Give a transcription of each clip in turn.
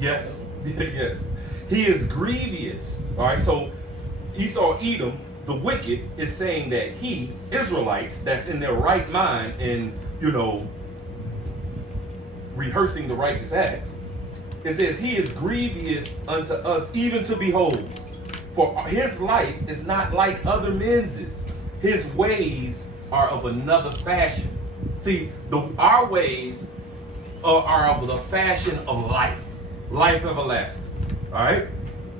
Yes, yes. He is grievous. All right, so Esau, Edom, the wicked, is saying that he, Israelites, that's in their right mind and, rehearsing the righteous acts, it says he is grievous unto us even to behold. For his life is not like other men's. His ways are of another fashion. See, our ways are of the fashion of life everlasting. All right?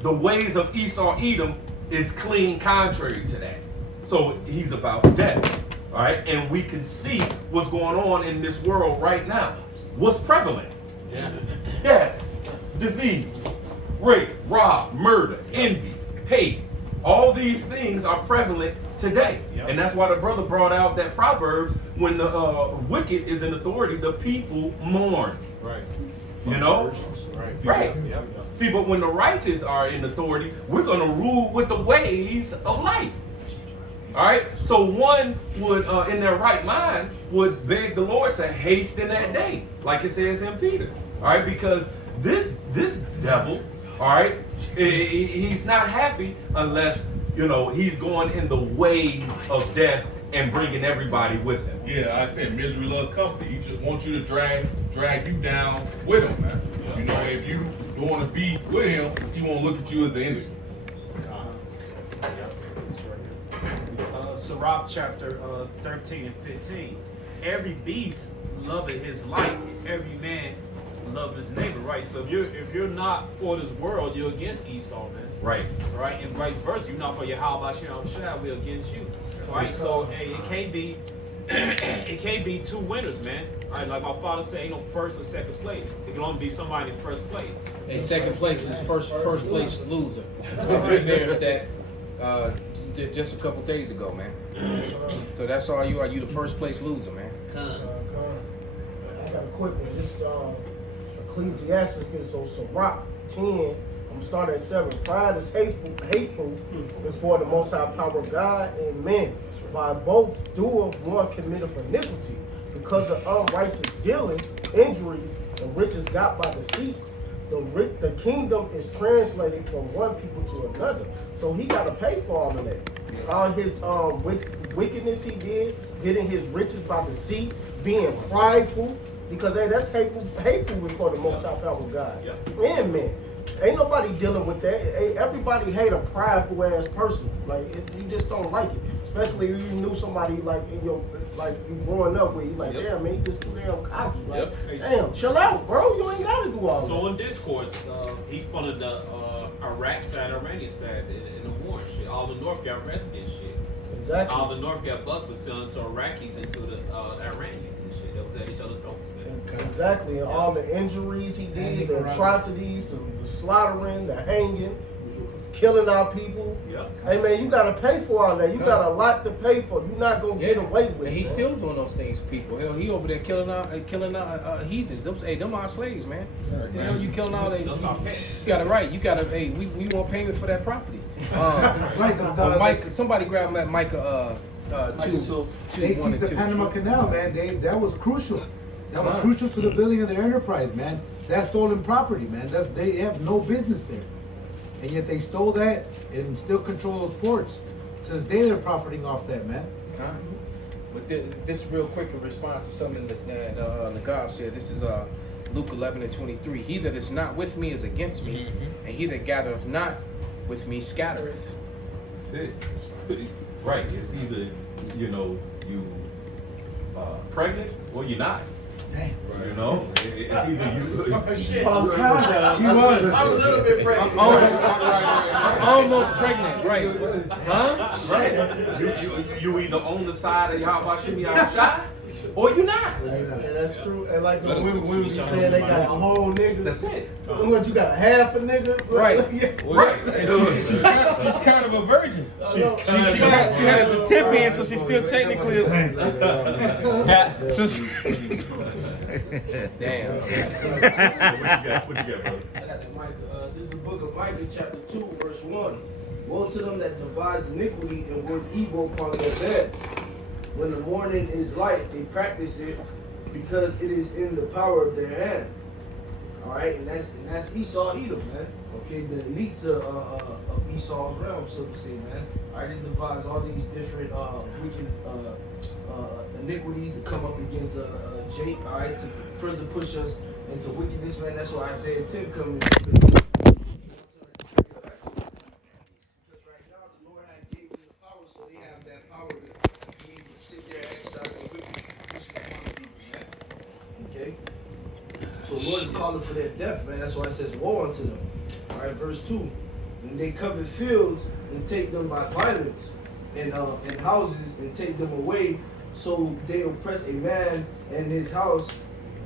The ways of Esau, Edom is clean contrary to that. So he's about death. All right? And we can see what's going on in this world right now. What's prevalent? Death, disease, rape, rob, murder, envy, hate. All these things are prevalent today. Yep. And that's why the brother brought out that Proverbs, when the wicked is in authority, the people mourn. Right. Right. Yep. See, but when the righteous are in authority, we're going to rule with the ways of life. All right. So one would, in their right mind, would beg the Lord to hasten that day, like it says in Peter. All right, because this devil, all right, he's not happy unless he's going in the ways of death and bringing everybody with him. Yeah, I said misery loves company. He just wants you to drag you down with him, man. If you don't want to be with him, he won't look at you as the enemy. Sirach chapter 13 and 15. Every beast loveth his like, and every man love his neighbor, right? So if you're not for this world, you're against Esau, man. Right. Right, and vice versa. You're not for your how about we're against you. Right? So hey, it can't be two winners, man. All right, like my father said, ain't no first or second place. It can only be somebody in first place. Hey, second place is first place loser. I experienced that just a couple days ago, man. So that's all you are. You the first place loser, man. I got a quick one. This is Ecclesiastes, so Sirach 10. I'm starting at 7. Pride is hateful before the Most High power of God and men. By both doer one committeth iniquity, because of unrighteous dealings, injuries, and riches got by deceit. The kingdom is translated from one people to another. So he got to pay for all of that. All his wickedness he did, getting his riches by deceit, being prideful, because hey, that's hateful before the Most High power of God and man. Ain't nobody dealing with that. Hey, everybody hate a prideful ass person. Like you just don't like it. Especially if you knew somebody like in your you growing up with, you like, damn man, you just too damn cocky. Like, damn, chill out, bro. You ain't gotta do all that. So in discourse, he funded the Iraq side, Iranian side in the war and shit. All the North got arrested and shit. Exactly. All the North got busted for selling to Iraqis and to the Iranians and shit. That was at each other's throats, man. Exactly, and all the injuries he did, the atrocities, the slaughtering, the hanging, killing our people. Yep. Hey man, you gotta pay for all that. You got a lot to pay for. You're not gonna get away with it. And he's still doing those things to people. Hell, he over there killing our heathens. Them our slaves, man. The hell you killing all that? You got it right. You got to. Hey, we want payment for that property. Mike, somebody grab that Micah 2. They seized the Panama Canal, man. That was crucial. That was crucial to the building of their enterprise, man. That's stolen property, man. They have no business there. And yet they stole that and still control those ports. To this day, they're profiting off that, man. But this real quick in response to something that Nagab said. This is Luke 11:23. He that is not with me is against me, and he that gathereth not with me scattereth. That's it. Right. It's either you pregnant or you're not. Damn. It's either you. She was. I was a little bit pregnant. Almost pregnant, right? Huh? Right. You either on the side of Yahweh Shemi Shai, or you're not. And that's true. And like the women be saying they got a whole nigga. That's it. What, you got a half a nigga? Right. Right. She's kind of a virgin. She had the tip in, so she's still technically. Damn. What you got, brother? I got the Micah. This is the book of Micah, chapter 2, verse 1. Woe to them that devise iniquity and work evil upon their beds. When the morning is light, they practice it, because it is in the power of their hand. All right, and that's Esau, Edom, man. Okay, the elites of Esau's realm, so to say, man. All right, they devise all these different wicked iniquities to come up against Jake. All right, to further push us into wickedness, man. That's why Isaiah 10 comes in. Because right now the Lord had gave them the power, so they have that power to be able to sit there and exercise their wickedness to push it upon the people, man. Okay. So the Lord is calling for their death, man. That's why it says, woe unto them. All right, verse 2. When they covet fields and take them by violence, and houses and take them away, so they oppress a man and his house,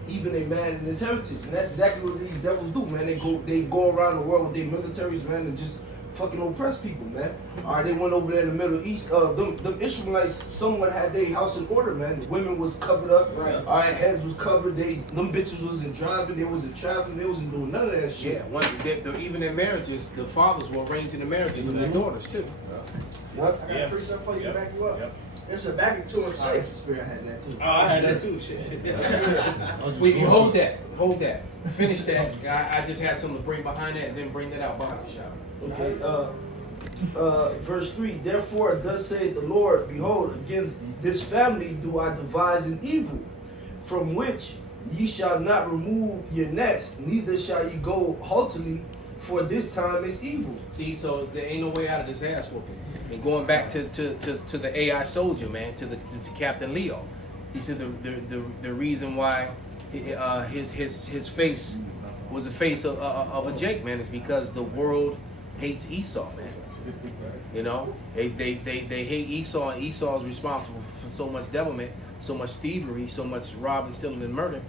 even a man and his heritage. And that's exactly what these devils do, man. They go around the world with their militaries, man, and just fucking oppress people, man. All right, they went over there in the Middle East. Them Israelites somewhat had their house in order, man. The women was covered up. Right. All right, heads was covered. Them bitches wasn't driving. They wasn't traveling. They wasn't doing none of that shit. Yeah, even in marriages, the fathers were arranging the marriages of their daughters too. Yep. I got a free stuff for you to back you up. It's a back in 2 and 6. Spirit had that too. Oh, I had that too. Shit. Wait, you hold that. Finish that. I just had something to bring behind that, and then bring that out. Bible shop. Okay, verse 3, therefore thus saith the Lord, behold, against this family do I devise an evil, from which ye shall not remove your necks, neither shall ye go haughtily, for this time is evil. See, so there ain't no way out of this ass whooping. And going back to the AI soldier, man, to Captain Leo, he said the reason why his face was the face of a Jake, man, is because the world hates Esau, man. You know, they hate Esau, and Esau is responsible for so much devilment, so much thievery, so much robbing, stealing, and murder,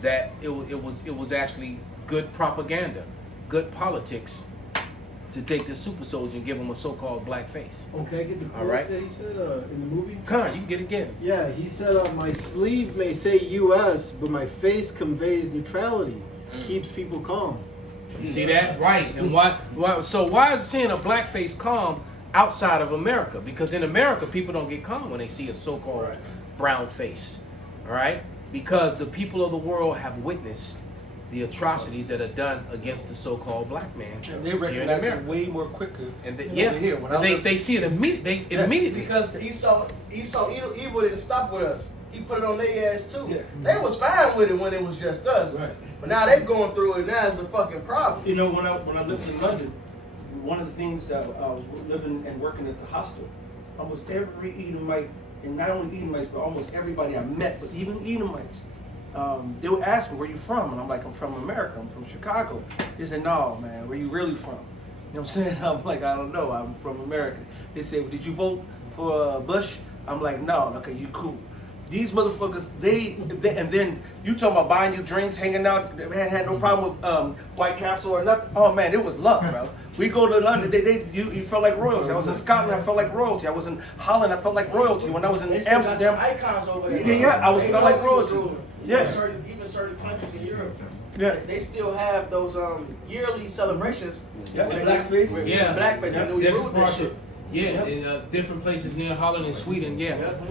that it was actually good propaganda, good politics, to take the super soldier and give him a so-called black face. Okay, I get the quote All right. that he said in the movie? Come on, you can get it again. Yeah, he said, my sleeve may say U.S., but my face conveys neutrality, keeps people calm. You see that? Right. And why is seeing a black face calm outside of America? Because in America, people don't get calm when they see a so-called brown face. All right? Because the people of the world have witnessed the atrocities that are done against the so-called black man. And they recognize it way more quicker. And they see it immediately. Because Esau evil didn't stop with us. He put it on their ass too. Yeah. They was fine with it when it was just us. Right. But now they going through it, now it's the fucking problem. You know, when I lived in London, one of the things that I was living and working at the hostel, almost every Edomite, and not only Edomites, but almost everybody I met, but even Edomites, they would ask me, where you from? And I'm like, I'm from America, I'm from Chicago. They said, no, man, where you really from? You know what I'm saying? I'm like, I don't know, I'm from America. They said, well, did you vote for Bush? I'm like, no. Okay, you cool. These motherfuckers, they and then you talking about buying you drinks, hanging out, had no problem with White Castle or nothing. Oh man, it was luck, bro. We go to London, you felt like royalty. I was in Scotland, I felt like royalty. I was in Holland, I felt like royalty. When I was in Amsterdam, icons over there. Yeah, I felt like royalty. Yeah, even certain countries in Europe, they still have those yearly celebrations. Yeah, blackface. Yeah, blackface. Yeah. We rule with that shit. Yeah, in different places near Holland and Sweden,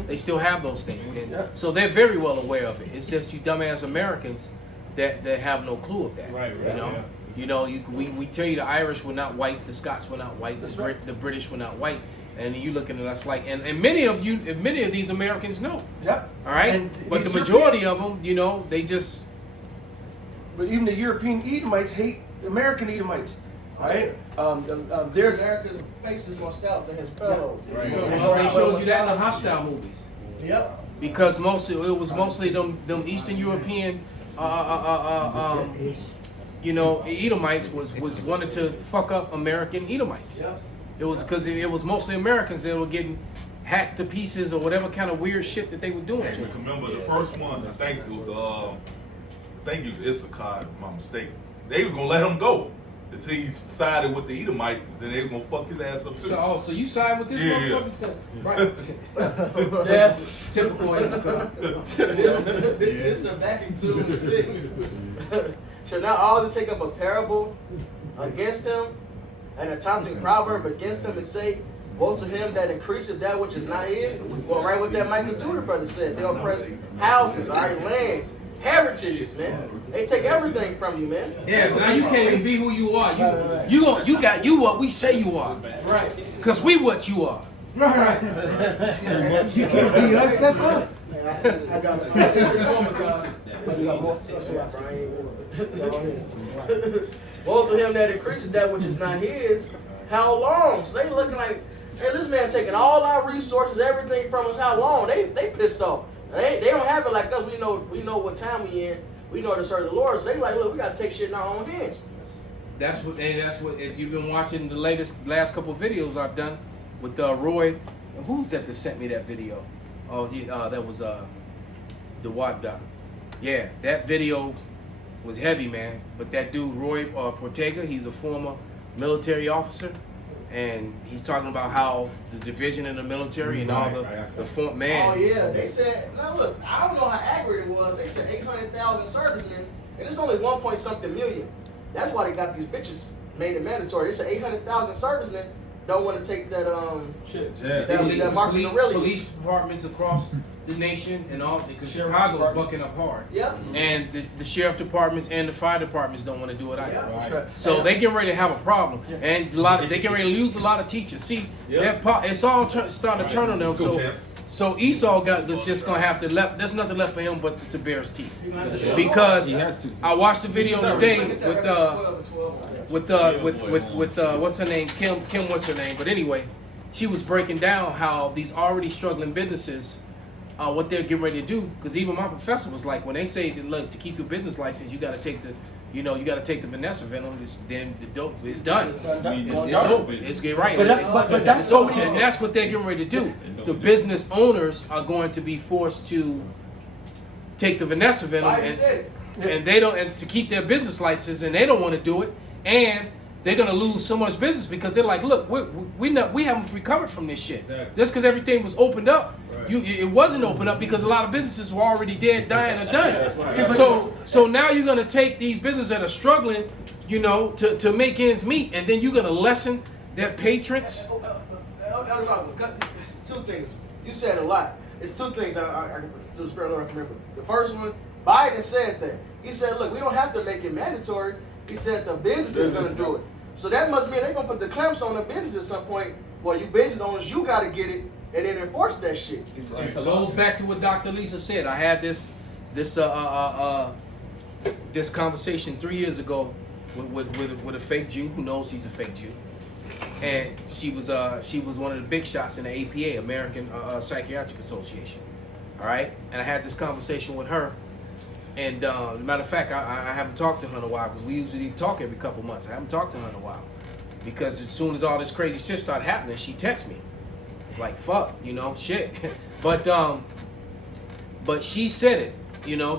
they still have those things, and so they're very well aware of it. It's just you dumbass Americans that have no clue of that. Right. You know, we tell you the Irish were not white, the Scots were not white, the British were not white, and you looking at us like, and many of these Americans know. Yep. All right, but the majority of them, you know, they just. But even the European Edomites hate American Edomites. Right? There's America's face is more stout than his fellows. Right. Well, they showed you that in the hostile movies. Yep. Because it was mostly them Eastern European, you know, Edomites was wanted to fuck up American Edomites. Yep. It was because it was mostly Americans that were getting hacked to pieces or whatever kind of weird shit that they were doing to them. Remember the first one? I think it was Issachar, if I'm not mistaken. They was gonna let him go until he sided with the Edomites, and they was gonna fuck his ass up too. So you side with this motherfucker? Right. Yeah. Typical Issachar. This is back in 2 and 6. Shall not all this take up a parable against him, and a taunting proverb against him, and say, woe to him that increaseth that which is not his? Well, right what that Michael Tudor brother said. They oppress houses, all right, lands, heritages, man. They take everything from you, man. Yeah, now you can't even be who you are. You what we say you are. Right. Cause we what you are. Right. You can't be us. That's us. I got Woe to him that increases that which is not his. How long? So they looking like, hey, this man taking all our resources, everything from us. How long? They pissed off. They don't have it like us. We know what time we in. We know to serve the Lord. So they like, look, we gotta take shit in our own hands. That's what. If you've been watching the last couple of videos I've done with Roy, who's that sent me that video? Oh, yeah, that was the Watt Doc. Yeah, that video was heavy, man. But that dude Roy Portega, he's a former military officer, and he's talking about how the division in the military and all the form man. Oh yeah, they said. Now look, I don't know how accurate it was. They said 800,000 servicemen, and it's only 1 point something million. That's why they got these bitches made it mandatory. They said 800,000 servicemen don't want to take that that Marcus Aurelius. Police departments across the nation and all, because Chicago's bucking up hard. Yep. And the sheriff departments and the fire departments don't want to do it either. Yeah. Right. So they getting ready to have a problem, and they getting ready to lose a lot of teachers. See, it's all starting to turn on them. So Esau was just gonna have to there's nothing left for him but to bare his teeth, because I watched the video today with what's her name, Kim what's her name, but anyway, she was breaking down how these already struggling businesses, what they're getting ready to do. Because even my professor was like, when they say that, look, to keep your business license, you got to take the Vanessa venom. Then the dope is done. It's over. It's get right. But that's so many. And that's what they're getting ready to do. The business owners are going to be forced to take the Vanessa venom, and they don't, and to keep their business license, and they don't want to do it, and they're gonna lose so much business because they're like, look, we haven't recovered from this shit. Exactly. Just because everything was opened up, it wasn't opened up because a lot of businesses were already dead, dying, or done. Right. So now you're gonna take these businesses that are struggling, to make ends meet, and then you're gonna lessen their patrons. It's two things. You said a lot. It's two things I to the Spirit of the Lord, I remember. The first one, Biden said that. He said, look, we don't have to make it mandatory. He said the business is going to do it. So that must mean they're going to put the clamps on the business at some point. Well, you business owners, you got to get it and then enforce that shit. It goes back to what Dr. Lisa said. I had this conversation 3 years ago with a fake Jew who knows he's a fake Jew. And she was one of the big shots in the APA, American Psychiatric Association. All right? And I had this conversation with her. And as a matter of fact, I haven't talked to her in a while because we usually talk every couple months. I haven't talked to her in a while because as soon as all this crazy shit started happening, she texts me. It's like, fuck, shit. But she said it,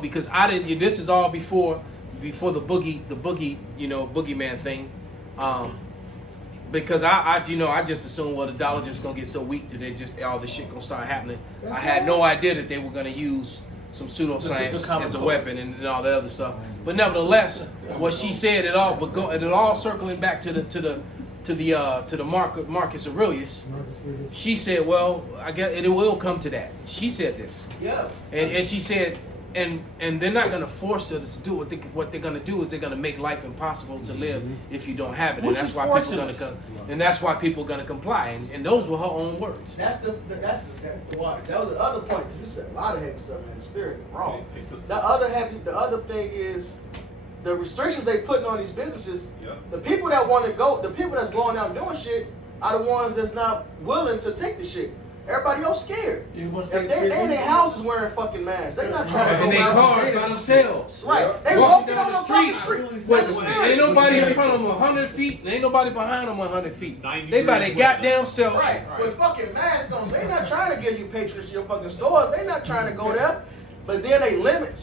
because I didn't. This is all before the boogie, boogeyman thing. Because I just assumed, well, the dollar just gonna get so weak that all this shit gonna start happening. I had no idea that they were gonna use some pseudoscience as a weapon and all that other stuff. But nevertheless, what she said, it all circling back to the Marcus Aurelius. She said, well, I guess it will come to that. She said this. Yeah. And she said, and they're not gonna force us to do it. What they're gonna do is they're gonna make life impossible to live if you don't have it, and that's why people gonna come. And that's why people gonna comply. And those were her own words. That was the other point. Because you said a lot of heavy stuff in the spirit. Wrong. The other thing is the restrictions they putting on these businesses. The people that want to go, the people that's going out and doing shit, are the ones that's not willing to take the shit. Everybody else scared. They in their houses wearing fucking masks. They not trying to go in their out cars by themselves. Right. They walking on the street. Ain't nobody in front of them 100 feet. Ain't nobody behind them 100 feet. They by their goddamn self. Right. With fucking masks on. So they not trying to give you patronage to your fucking stores. They not trying to go there. But then they limit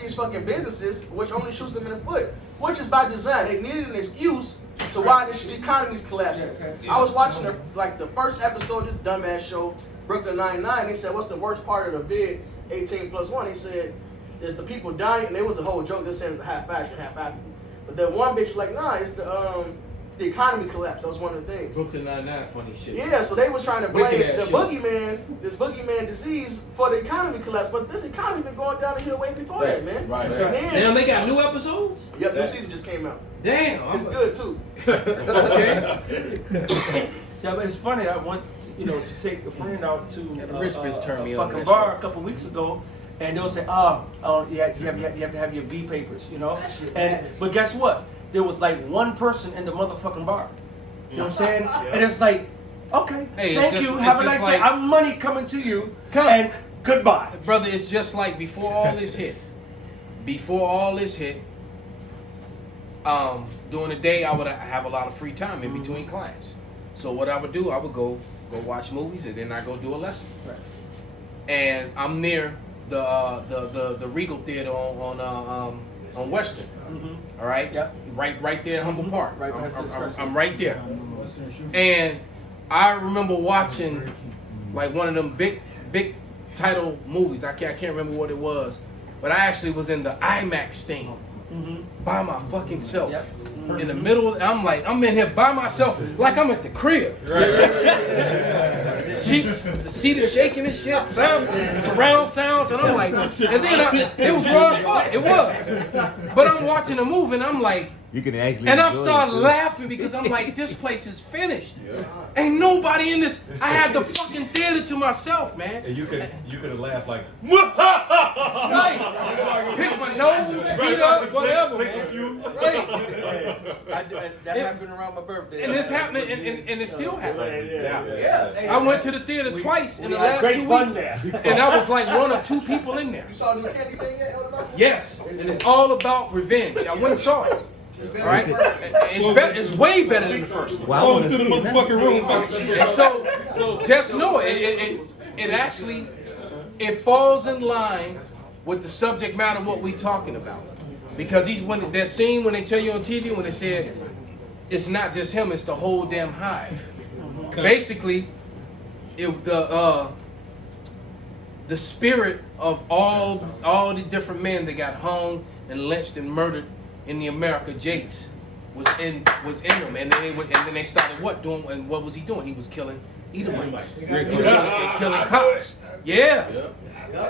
these fucking businesses, which only shoots them in the foot. Which is by design. They needed an excuse to why this economy's collapsing. I was watching the first episode of this dumbass show, Brooklyn Nine-Nine. They said, what's the worst part of the vid, 18+1? They said, is the people dying, and it was a whole joke. They're saying it's a half faction, half African. But then one bitch was like, nah, it's the economy collapsed. That was one of the things. Brooklyn Nine-Nine, funny shit. Yeah, so they was trying to blame Wicked the ass shit. this boogeyman disease for the economy collapse. But this economy been going down the hill way before that, man. Right. And then, Damn, they got new episodes? yep, new season just came out. Damn. It's good too. Okay. Yeah, but it's funny. I went, to take a friend out to Yeah, the rich bitch turned me a on fucking that bar shit. a couple weeks ago, and they'll say, you have to have your V papers, That shit And matters. but guess what? There was like one person in the motherfucking bar. You know what I'm saying? And it's like, okay, Hey, it's thank just- you. it's Have a just nice like- day. I'm money coming to you, Come. and goodbye. Brother, it's just like before all this hit. During the day, I would have a lot of free time in between clients. So what I would do, I would go watch movies, and then I go do a lesson. Right. And I'm near the Regal Theater on Western. Mm-hmm. All right. Yep. Right there, at Humble Park. Right past the expressway. I'm right there. And I remember watching like one of them big title movies. I can't remember what it was, but I actually was in the IMAX thing by my fucking self. Yep. In the middle, I'm in here by myself, like I'm at the crib. Seats, the seat is shaking and shit, surround sounds, and I'm like, and then it was raw as fuck, it was. But I'm watching the movie, and I'm like, You can actually. and I'm enjoy starting it, too. laughing because I'm like, this place is finished. Ain't nobody in this. I had the fucking theater to myself, man. And you could have laughed like, Right. Pick my nose, feet up, whatever, man. Right. That happened around my birthday. And it's happening, and it's still happening. Yeah. I went to the theater twice in the had last great 2 fun weeks, there. and I was like one of 2 people in there. You saw the new candy thing yet, Elder Malcolm? Yes, and it's all about revenge. I went and saw it. It's better All right, than the first. it's way better than the first one. Well, I wanna see it now. room. And so, just know it actually it falls in line with the subject matter of what we talking about, because that scene when they tell you on TV when they said it's not just him, it's the whole damn hive. Basically, the spirit of all the different men that got hung and lynched and murdered in the America Jakes was in them, and then they started doing, and what was he doing? He was killing Edomites, and killing cops. Yeah.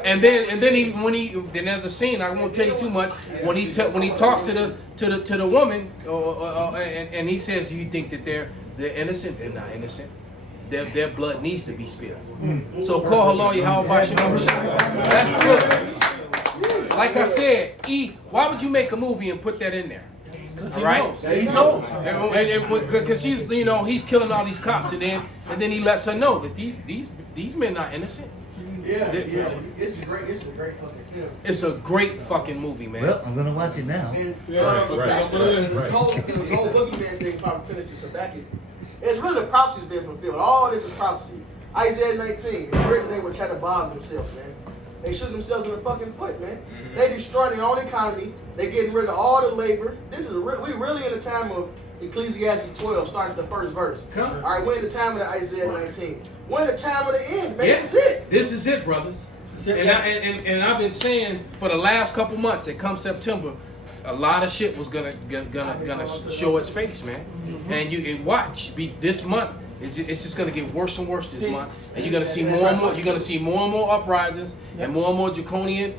And then then there's a scene, I won't tell you too much, when he talks to the woman, and he says, you think that they're innocent? They're not innocent. Their blood needs to be spilled. So call her lawyer, how about you? That's good. Like I said, why would you make a movie and put that in there? Because All right? He knows. Because he's killing all these cops, and then he lets her know that these men are innocent. Yeah. It's a great fucking film. It's a great fucking movie, man. Well, I'm gonna watch it now. And Right. back to this whole boogeyman thing, probably finish this back it. It's really the prophecy's been fulfilled. All this is prophecy. Isaiah 19. It's written they were trying to bomb themselves, man. They shoot themselves in the fucking foot, man. They destroying their own economy. They getting rid of all the labor. We really in the time of Ecclesiastes 12, starting at the first verse. Come. All right, we're in the time of the Isaiah 19. We're in the time of the end, man. Yeah. This is it. This is it, brothers. And I've been saying for the last couple months that come September, a lot of shit was gonna show its face, man. And you watch this month. It's just gonna get worse and worse this month, and you're gonna see more and more. You're gonna see more and more uprisings and more draconian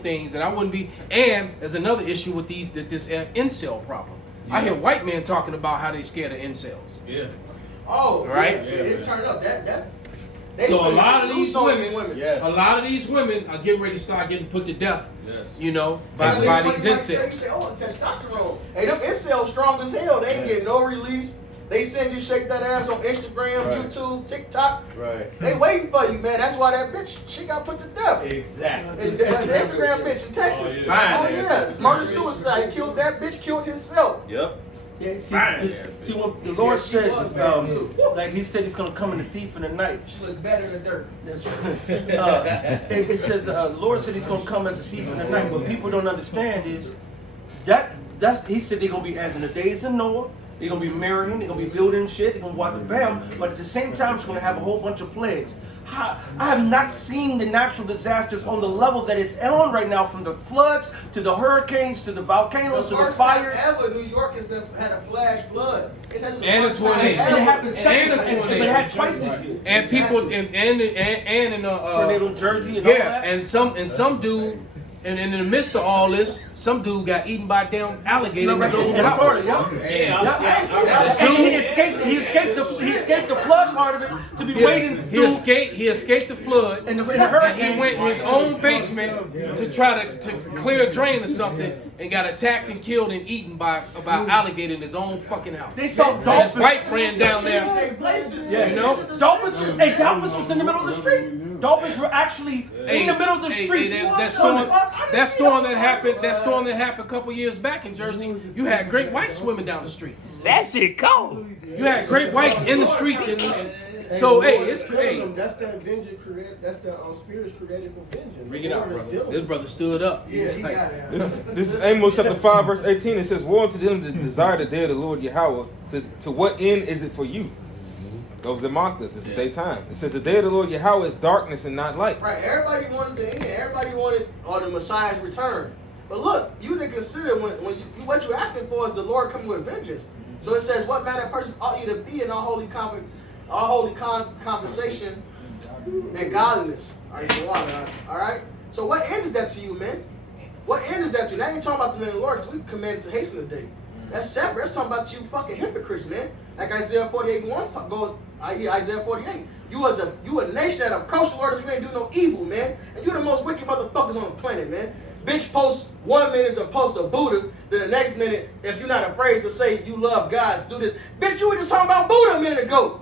things. And I wouldn't be. And there's another issue with this incel problem. I hear white men talking about how they scared of incels. Yeah. Oh, Right? Yeah, it's turned up. So a lot of these women, Yes. a lot of these women are getting ready to start getting put to death. Yes. By these incels. Say, oh, the testosterone. Hey, them incels strong as hell. They ain't getting no release. They send you shake that ass on Instagram, Right. YouTube, TikTok. Right. They waiting for you, man. That's why that bitch, she got put to death. Exactly. And the Instagram bitch in Texas. Oh, yeah. Oh, yeah. It's murder-suicide. Killed that bitch, killed himself. Yep. Yeah, Fine. see what the Lord she said, was bad, too. like He said He's going to come in the thief in the night. She looks better than dirt. That's right. It says, Lord said He's going to come as a thief in the night. What people don't understand is that's He said they're going to be as in the days of Noah. They're going to be marrying, they're going to be building shit, they're going to walk the bam. But at the same time, it's going to have a whole bunch of plagues. I have not seen the natural disasters on the level that it's on right now, from the floods to the hurricanes to the volcanoes to the fires. Ever New York has had a flash flood. And a tornado. And it happened And a but tornado. it had twice this year. And people in Tornado Jersey and all yeah, that. and some dude, and in the midst of all this, some dude got eaten by a damn alligator in his own In house. Florida, And he escaped the flood part of it to be wading He through. He escaped the flood, And the and hurricane. he went in his own basement to try to clear a drain or something, and got attacked and killed and eaten by alligator in his own fucking house. They saw And his dolphins. wife ran down there. You know? Dolphins was in the middle of the street. Dolphins were actually in the middle of the street. That storm that happened a couple years back in Jersey, you had great whites swimming down the street. That shit cold. You had great whites in the streets, so hey, it's hey. That's that vengeance created. That's the spirits created for vengeance. Bring it out, brother. This brother stood up. Yeah, he got it. This is Amos chapter 5 verse 18. It says, "Woe unto them that desire the day of the Lord Yahweh. To what end is it for you? Those that mocked us. It's daytime. It says the day of the Lord Yahweh is darkness and not light." Right, everybody wanted the end. Everybody wanted the Messiah's return. But look, you didn't consider what you're asking for is the Lord coming with vengeance. So it says, "What manner of person ought you to be in all holy conversation and godliness?" All right. So what end is that to you, man? What end is that to you? Now you're talking about the men of the Lord, because we commanded to hasten the day. That's separate. That's talking about you fucking hypocrites, man. Like Isaiah 48:1 goes. Isaiah 48. You a nation that approached the Lord as you ain't do no evil, man. And you're the most wicked motherfuckers on the planet, man. Bitch posts 1 minute to post a Buddha, then the next minute, if you're not afraid to say you love God, do this. Bitch, you were just talking about Buddha a minute ago.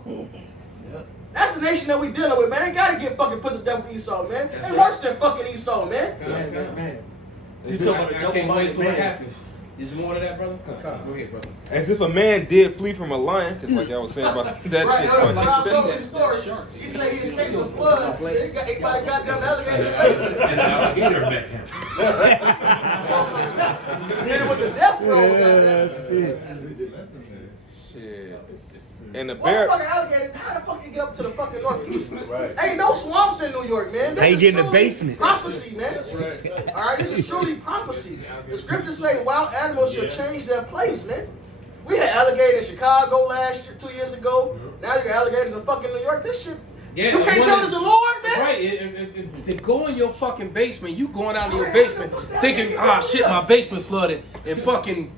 That's the nation that we dealing with, man. They gotta get fucking put to death with Esau, man. They worse than fucking Esau, man. Man. I can't wait till it happens. Is more to that, brother? Go ahead, brother. As if a man did flee from a lion, because like I was saying about that Right, shit's when funny. I saw the story, he said he escaped the flood. He got goddamn alligator in the basement. And the alligator met him. Hit him with the death roll, goddamn. Shit. And the What bear. the fucking alligator? How the fuck you get up to the fucking northeast? Ain't no swamps in New York, man. How you This get is in the truly basement? Prophecy, man. All right, this is truly prophecy. The scriptures say wild animals should change their place, man. We had alligator in Chicago last year, 2 years ago. Now you got alligators in fucking New York. This shit. Yeah, You can't tell us the Lord, man. Right, to go in your fucking basement, you going out in your basement thinking, ah, shit, my basement flooded, and fucking.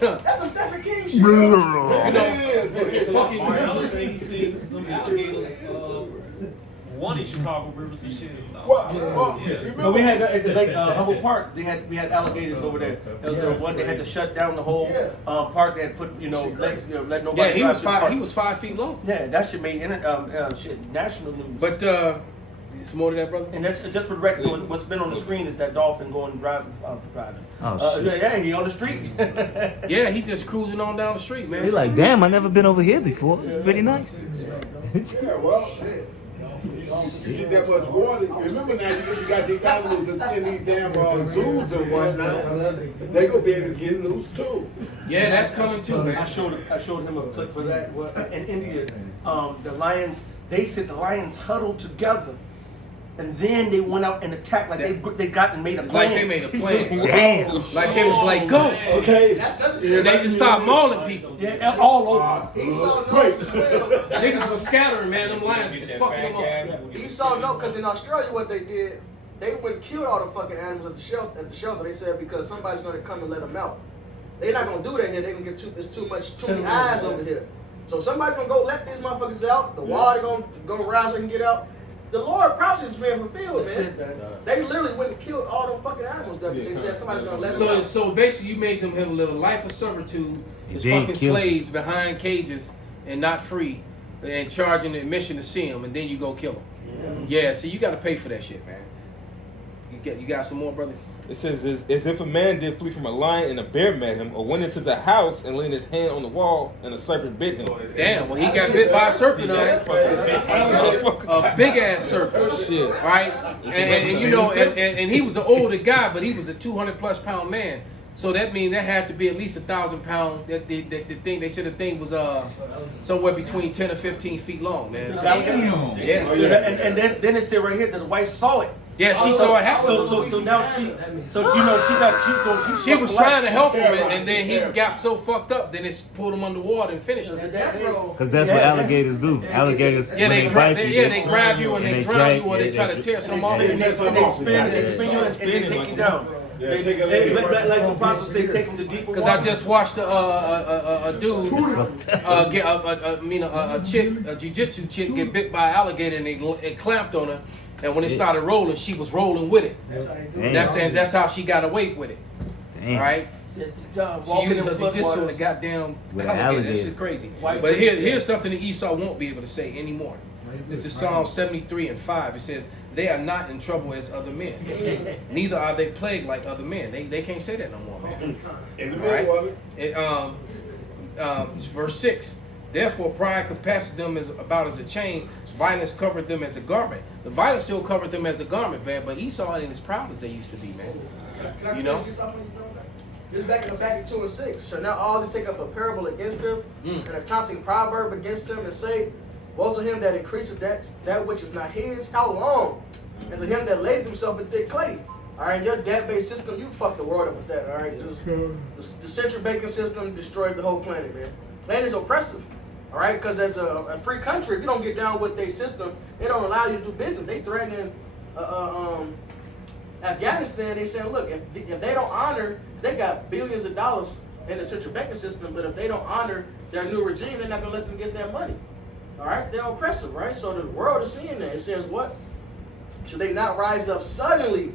That's some Stephen King shit. You know, It's fucking. I was saying he seen some alligators. One in Chicago rivers and shit. But we had at the Lake Humboldt Park. We had alligators over there. There was one they had to shut down the whole park. They had put let nobody. Yeah, he drive was through the park. He was 5 feet long. Yeah, that shit made national news. But it's more to that, brother. And that's just for the record. What's been on the screen is that dolphin driving. Oh, shit. Yeah, he on the street. Yeah, he just cruising on down the street, man. He's like, damn, I never been over here before. It's pretty nice. Yeah, well, you get that much water. Remember now, you got these animals that's in these damn zoos and whatnot. They gonna be able to get loose too. Yeah, that's coming too, man. I showed him a clip for that. Well, in India, the lions. They said the lions huddled together, and then they went out and attacked like they got and made a plan. Like they made a plan. Damn. Like they was like, go. Okay. That's nothing. And they just stopped mauling people. Yeah, all over. Esau knows as well. Niggas was scattering, man. Them lions just fucking them up. Esau knows, because in Australia what they did, they went and killed all the fucking animals at the shelter. They said because somebody's gonna come and let them out. They're not gonna do that here. They're gonna get too many eyes over here. So somebody's gonna go let these motherfuckers out. The water gonna rise and get out. The Lord prophecy is being fulfilled, man. They literally went and killed all them fucking animals that they said somebody's gonna let them out. So basically, you made them live a life of servitude as Then fucking kill slaves behind cages and not free, and charging admission to see them, and then you go kill them. Yeah, so you got to pay for that shit, man. You got some more, brother? It says, as if a man did flee from a lion and a bear met him, or went into the house and leaned his hand on the wall and a serpent bit him. Damn, well, he got bit by a serpent, a big ass serpent. Shit. Right? And you know, and he was an older guy, but he was a 200+ pound man. So that means that had to be at least 1,000 pounds. That the thing they said the thing was somewhere between 10 or 15 feet long, man. So, Damn. yeah. Oh, yeah. And then it said right here that the wife saw it. Yeah, she saw it happen. So now she's She was trying to help him, and then he got so fucked up, then it pulled him underwater and finished him. Because that's what alligators do. Alligators, Yeah, when they bite you, they grab you and they drown you, or they try to tear some off. They spin you and then take you down. Yeah, take a leg. Like the apostle say, take them to deeper Because water. I just watched a dude, a chick, a jiu-jitsu chick get bit by an alligator and it clamped on her. And when it started rolling, she was rolling with it. That's how she got away with it. Damn. All right? She used her jiu-jitsu on the goddamn With an alligator. That alligator. shit crazy. But here's something that Esau won't be able to say anymore. This is Psalm 73:5. It says, "They are not in trouble as other men, neither are they plagued like other men." They can't say that no more, man. In the middle of it. Verse 6. Therefore, pride compasses them about as a chain. Violence covered them as a garment. The violence still covered them as a garment, man. But Esau ain't as proud as they used to be, man. You know? This back in 2 and 6. Shall now all this take up a parable against them, and a taunting proverb against them, and say, woe to him that increaseth that which is not his, how long? And to him that laid himself in thick clay. All right, your debt-based system, you fucked the world up with that. All right, just the central banking system destroyed the whole planet, man. Planet is oppressive. All right, because as a free country, if you don't get down with their system, they don't allow you to do business. They threatening Afghanistan. They saying, look, if they don't honor, they got billions of dollars in the central banking system, but if they don't honor their new regime, they're not gonna let them get that money. All right, they're oppressive, right? So the world is seeing that. It says, what? Should they not rise up suddenly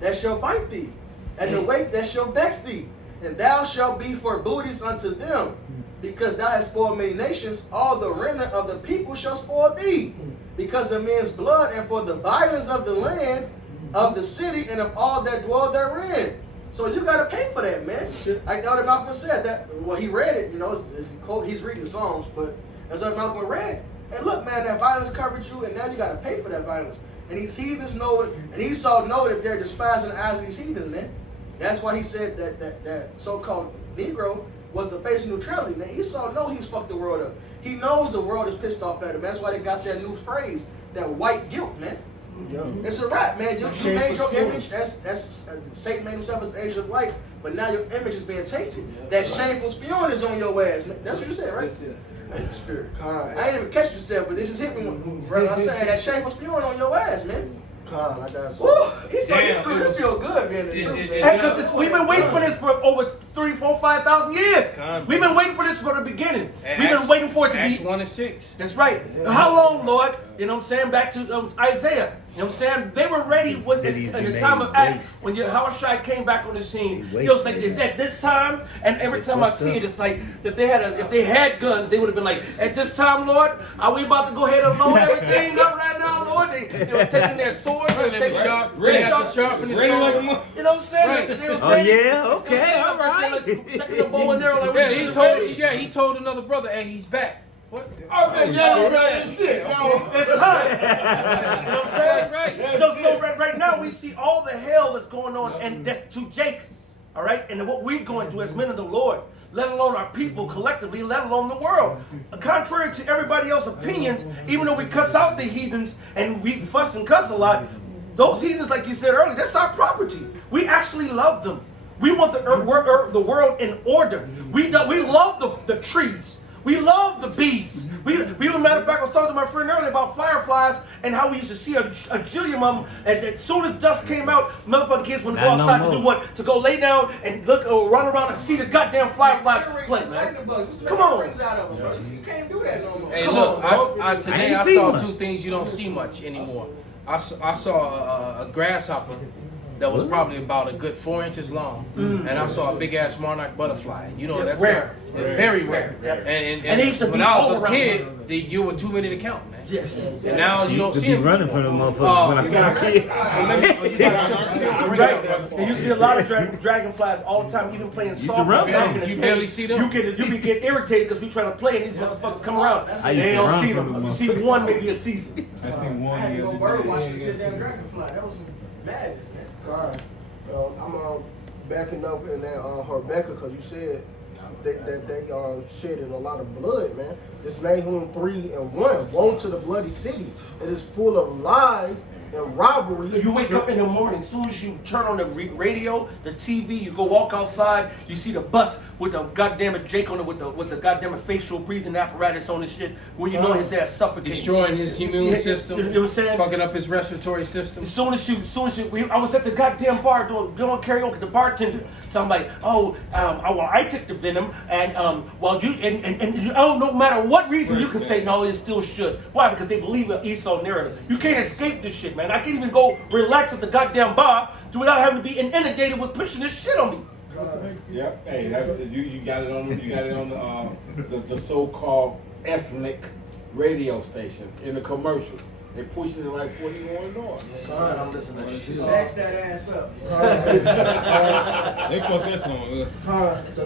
that shall bite thee, and the weight that shall vex thee, and thou shalt be for booties unto them, because thou hast spoiled many nations, all the remnant of the people shall spoil thee, because of men's blood, and for the violence of the land, of the city, and of all that dwell therein. So you got to pay for that, man. Like Elder Malcolm said, that, well, he read it, you know, he's reading the Psalms, but as Elder Malcolm read, and look, man, that violence covered you, and now you got to pay for that violence. And these heathens know it, and Esau know that they're despised in the eyes of these heathens, man. That's why he said that so-called Negro was the face of neutrality. Now Esau know he's fucked the world up. He knows the world is pissed off at him. That's why they got that new phrase, that white guilt, man. Yeah. It's a rap, man. You made your image. That's Satan made himself as the angel of light, but now your image is being tainted. That shameful spewing is on your ass. Man. That's what you said, right? Spirit. I didn't even catch yourself, but it just hit me when I said that shameful spewing on your ass, man. I got Woo! Esau, you feel good, man. Because we've been waiting for this for over 3, 4, 5,000 years. We've been waiting for this from the beginning. We've been waiting for it to be. Acts 1 and 6. That's right. How long, Lord? You know what I'm saying? Back to Isaiah. You know what I'm saying? They were ready in the time of Acts when Yahushua came back on the scene. It was like, is at this time? And every time I see it, it's like if they had guns, they would have been like, at this time, Lord, are we about to go ahead and load everything up right now, Lord? They were taking their swords and they had to sharpen the sword. You know what I'm saying? Oh yeah, okay, all right. Taking the bow and arrow like he told another brother, hey, he's back. What? I've been yelling around this shit. It's time. You know what I'm saying? Right. So right now we see all the hell that's going on, and that's to Jake. All right, and what we're going through as men of the Lord, let alone our people collectively, let alone the world. Contrary to everybody else's opinions, even though we cuss out the heathens and we fuss and cuss a lot, those heathens, like you said earlier, that's our property. We actually love them. We want the world in order. We love the trees. We love the bees. We matter of fact, I was talking to my friend earlier about fireflies and how we used to see a jillion of them, and as soon as dusk came out, motherfucking kids want to go outside to do what? To go lay down and look or run around and see the goddamn fireflies play, man. Come on. You can't do that no more. Hey, look, today I saw two things you don't see much anymore. I saw a grasshopper that was probably about a good 4 inches long, and I saw a big ass monarch butterfly. You know, that's rare. It's very rare. And they used to when be I was all a around. kid, you were too many to count, man. Yes. And now you don't Used to see be them running from the motherfuckers when I was a kid. Right. There used to be a lot of dragonflies all the time, even playing Used to softball run back from in the You day. barely see them. You be getting irritated because we trying to play and these motherfuckers come around. I used They to don't run see from them. them. You see one maybe a season. I seen I one had to the go other bird day. watching this damn dragonfly. That was some madness, man. God. Well, I'm backing up in that Rebecca, because you said that they shedded a lot of blood, man. This Nahum 3:1, woe to the bloody city. It is full of lies and robbery. You wake up in the morning, as soon as you turn on the radio, the TV, you go walk outside, you see the bus with the goddamn Jake on it, with the goddamn facial breathing apparatus on his shit, where you know his ass suffocating. Destroying his immune system. You know what I'm saying? Fucking up his respiratory system. As soon as I was at the goddamn bar doing karaoke, the bartender. So I'm like, I took the venom, and no matter what reason you can say no, it still should. Why? Because they believe in Esau narrative. You can't escape this shit, man. I can't even go relax at the goddamn bar without having to be inundated with pushing this shit on me. Yep. Hey, that's you got it on. You got it on the so-called ethnic radio stations in the commercials. They pushing it like 41 north. Son, I'm listening to that shit. Max that ass up. They fucked that song.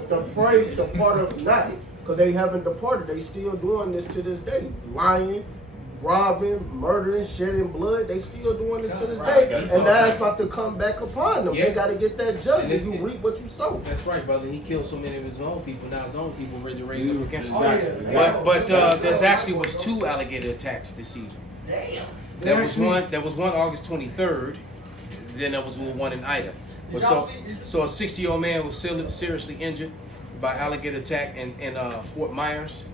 The part of night, because they haven't departed. They still doing this to this day. Lying, robbing, murdering, shedding blood. They still doing this to this day. And now it's about to come back upon them. They got to get that judgment. You reap what you sow. That's right, brother. He killed so many of his own people. Now his own people ready to raise up against him. But there's actually was 2 alligator attacks this season. Damn. There was one August 23rd. Then there was one in Ida. But so a 60-year-old man was seriously injured by alligator attack in Fort Myers,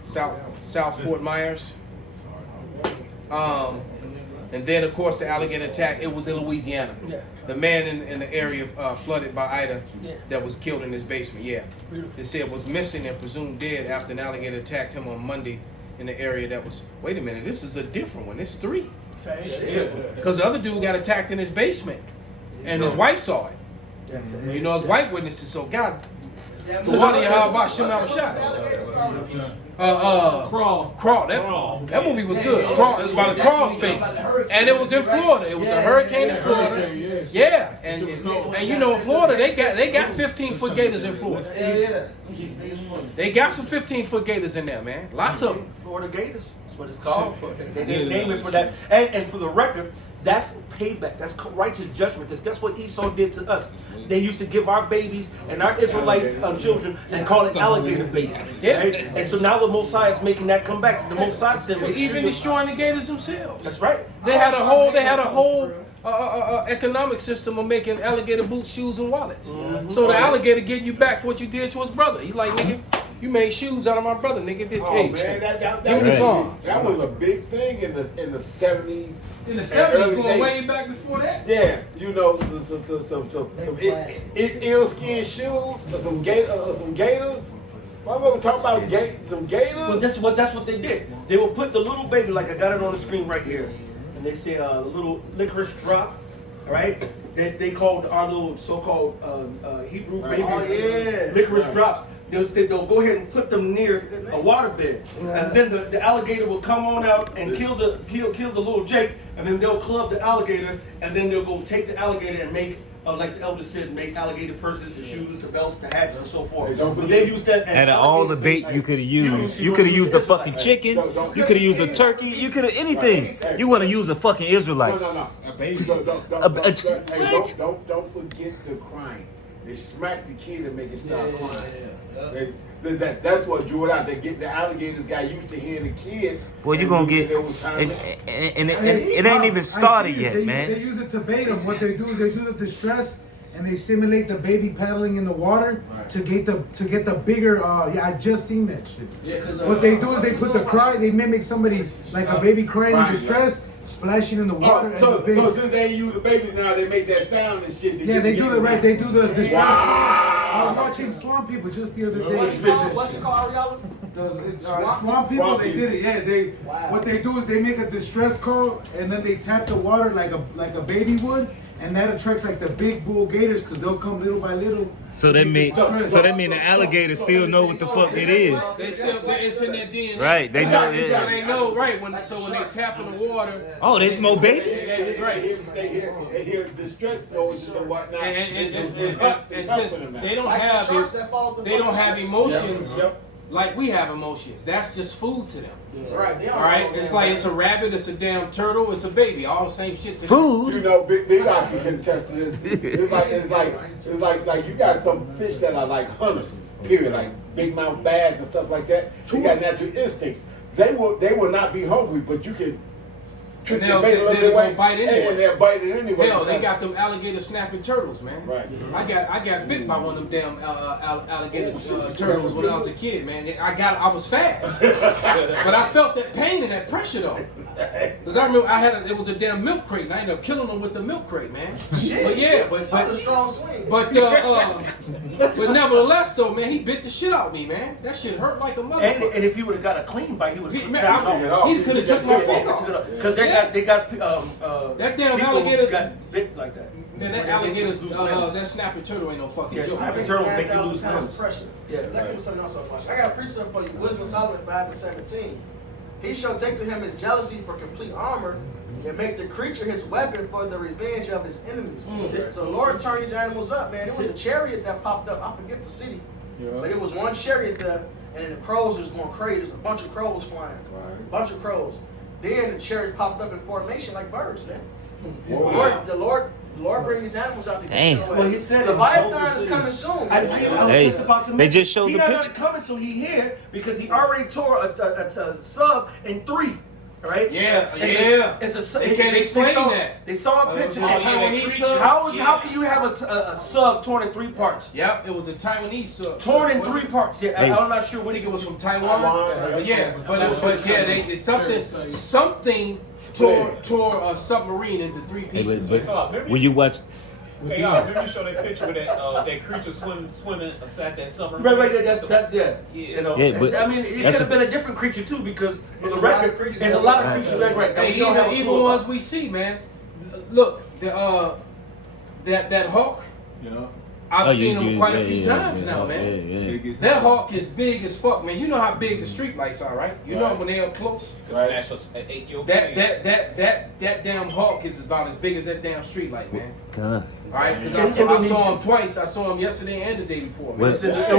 South Fort Myers. And then of course the alligator attack. It was in Louisiana. Yeah. The man in the area flooded by Ida that was killed in his basement. Yeah. They said was missing and presumed dead after an alligator attacked him on Monday in the area that was. Wait a minute, this is a different one. It's 3. Because the other dude got attacked in his basement, and his wife saw it. You know, his wife witnesses. So God, the one of you how about Shemal shot? Crawl. That movie was good. Crawl. It was about a crawl space, and it was in Florida. It was a hurricane in Florida. Yeah, and you know, in Florida they got 15-foot gators in Florida. They got some 15-foot gators in there, man. Lots of them. Florida Gators. That's what it's called. They didn't name it for that. And for the record, that's payback. That's righteous judgment. That's what Esau did to us. They used to give our babies and our Israelite children and call it alligator bait. Yeah. Right? And so now the Mosiah is making that come back. The Mosiah said, Even destroying the gators themselves. That's right. They had a whole economic system of making alligator boots, shoes, and wallets. So the alligator getting you back for what you did to his brother. He's like, nigga, you made shoes out of my brother, nigga. Man, that was a big thing in the 70s. In the 70s, going way back before that. Yeah, you know, some eel-skin shoes, some gators. Motherfucker talking about some gators. Well, that's what they did. They would put the little baby, like I got it on the screen right here, and they say the little licorice drop, all right? They called our little so-called Hebrew babies licorice drops. They'll go ahead and put them near a waterbed, and then the alligator will come on out and kill the little Jake, and then they'll club the alligator, and then they'll go take the alligator and make, like the elder said, make alligator purses, the shoes, the belts, the hats, and so forth. But they use that as all the bait you could have used. You could have used the fucking chicken. You could have used the turkey. You could have anything. You want to use a fucking Israelite. No. Don't forget the crying. They smack the kid and make it start crying. That's what drew it out. They get the alligators got used to hearing the kids. Boy, you gonna get and it ain't even started yet, man. They use it to bait them. What they do is they do the distress and they simulate the baby paddling in the water to get the bigger. I just seen that shit. What they do is they put the cry. They mimic somebody like a baby crying in distress. Splashing in the water. So since they use the babies now, they make that sound and shit. Yeah, they do it right. They do the distress. I was watching Swamp People just the other day. What's it called, y'all? Swamp People, they did it. Yeah, what they do is they make a distress call and then they tap the water like a baby would, and that attracts like the big bull gators because they'll come little by little. So that mean the alligators still know what the fuck it is. It's in their DNA. Right, they know. So they know, right? When they tap in the water. Oh, there's more babies. Right. They hear distress noises and whatnot. And since they don't have emotions, like we have emotions. That's just food to them. Right. They don't All right, know, it's man. like it's a rabbit, it's a damn turtle, it's a baby, all the same shit. To Food. You know, Big Aki can attest to this. It's like you got some fish that are like hunters, period, like big mouth bass and stuff like that. They got natural instincts. They will not be hungry, but you can trick And the bait a little bit away, bite anyway. and they'll bite it anyway. Hell, they because- got them alligator snapping turtles, man. Right. I got bit by one of them damn alligator turtles when I was a kid, man. I was fast, but I felt that pain and that pressure though. Cause I remember it was a damn milk crate, and I ended up killing them with the milk crate, man. Shit. But yeah, That's a strong swing. but nevertheless though, man, he bit the shit out of me, man. That shit hurt like a motherfucker. And if he would have got a clean bite, he would have He could have took my finger off. Because they got that damn people alligator who got bit like that. Man, that alligator, that snapping turtle ain't no fucking Yeah, joke. snapping turtle make you lose 5,000 pounds limbs. of pressure. Yeah. Let's get something else I'll watch. I got a precept for you. Wisdom of Solomon 5:17. He shall take to him his jealousy for complete armor, and make the creature his weapon for the revenge of his enemies. So the Lord turned these animals up, man. It was a chariot that popped up. I forget the city, but it was one chariot there, and then the crows was going crazy. There's a bunch of crows flying, a bunch of crows. Then the chariots popped up in formation like birds, man. The Lord bring these animals out to get Damn. you away. Well, he said the it. Leviathan is coming soon. I man. was Hey, just about to they mention, just showed he the not picture. coming soon. He here because he already tore a sub in 3. Right? Yeah, It's a They can't explain saw, that. They saw a picture. a Taiwanese sub. How can you have a sub torn in 3 parts? Yep, it was a Taiwanese sub. Torn in 3 parts. Yeah, Hey. I'm not sure I what think it was from Taiwan. But yeah, it's something tore a submarine into 3 Hey, pieces. when you watch, Hey, y'all, remember you showed that picture with that creature swimming aside that submarine? Right. That's yeah. You know, Yeah, but I mean, it could that's have been a different creature too because for There's the a lot of record, creatures there's a that lot we of creatures right now. Hey, even ones we see, man. Look, that hawk. I've seen him quite a few times now, man. That hawk is big as fuck, man. You know how big the street lights are, right? You know when they're up close. That damn hawk is about as big as that damn street light, man. God. All right, because I saw him twice. I saw him yesterday and the day before, man.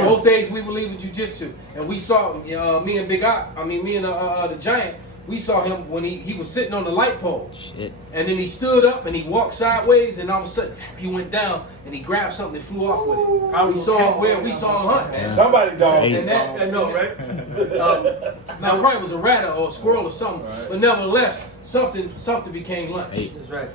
Both days we were leaving jiu-jitsu, and we saw me and the giant. We saw him when he was sitting on the light pole. Shit. And then he stood up and he walked sideways, and all of a sudden he went down and he grabbed something and flew off with it. We saw him hunt, man. Somebody dog. Hey. And that, I know, right? now it probably was a rat or a squirrel or something, but nevertheless, something became lunch. Hey. That's right.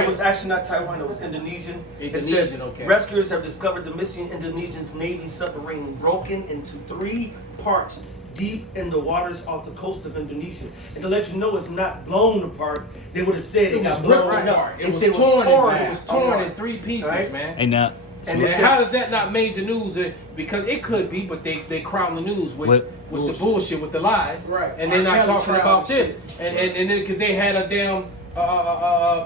It was actually not Taiwan. It was Indonesian. It says, Indonesian, okay. rescuers have discovered the missing Indonesian's Navy submarine broken into 3 parts deep in the waters off the coast of Indonesia. And to let you know it's not blown apart, they would have said it got blown up. It was torn. It was torn in 3 pieces, Right? man. Hey, now, And how does that not major news? Because it could be, but they crown the news with the bullshit, with the lies, Right. and they're not Our talking reality about trial this. And then because they had a damn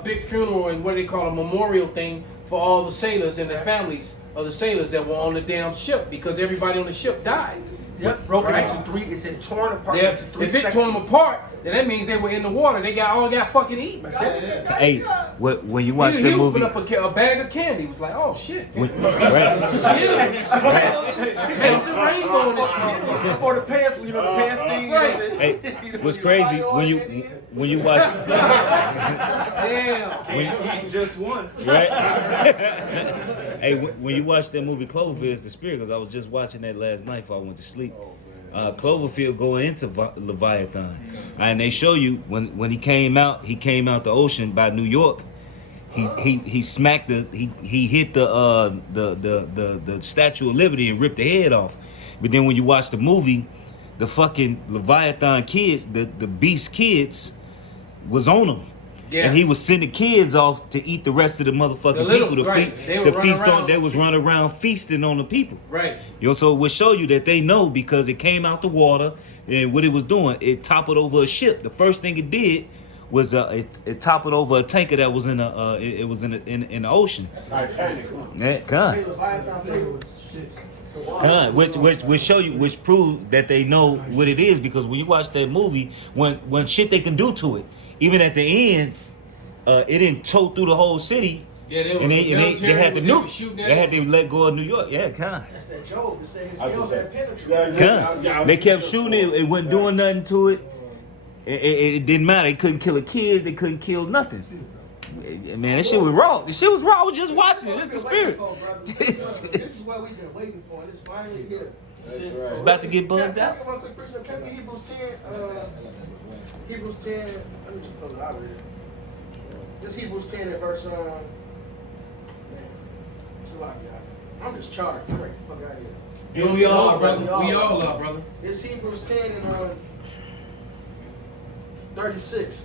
big funeral and what do they call a memorial thing for all the sailors and the families of the sailors that were on the damn ship because everybody on the ship died. Yep, broken Right. into 3. It said torn apart Yeah, into 3 if it sections. tore them apart, then that means they were in the water. They all got fucking eaten. hey, when you watch He the movie, opened up a bag of candy. He was like, oh shit. right? Taste the rainbow in this motherfucker. Or the pants, the pants thing. Right. Hey, what's crazy when you watch, Damn. He just won. right? Hey, when you watch that movie Cloverfield, the Spirit, because I was just watching that last night before I went to sleep. Cloverfield going into Leviathan, and they show you when he came out the ocean by New York. He smacked he hit the Statue of Liberty and ripped the head off. But then when you watch the movie, the fucking Leviathan kids, the beast kids, was on him. Yeah. And he was sending kids off to eat the rest of the motherfucking people to feast on. They was running around feasting on the people. Right. You know, so it will show you that they know because it came out the water and what it was doing. It toppled over a ship. The first thing it did was it toppled over a tanker that was in the ocean. Yeah, which show you, which proves that they know what it is, because when you watch that movie, when shit they can do to it, even at the end, it didn't tow through the whole city, Yeah, they And they had to nuke. shooting They had to let go of New York. Yeah, kind. That's that Job. It said his nails had penetrated. They kept shooting it. It wasn't doing nothing to it. It didn't matter. They couldn't kill the kids. They couldn't kill nothing. Man, that shit was wrong. The shit was wrong. I was just watching it. It's the spirit. This is what we've been waiting for. And it's finally here. It's about to get bugged out. One quick precept. Can we Hebrews 10? Hebrews 10. Let me just pull it out here. This Hebrews 10 and verse. Man, it's a lot, y'all. I'm just charged. I'm ready to fuck out of here. Yeah, we all, brother. We all are, brother. It's Hebrews 10 and 36.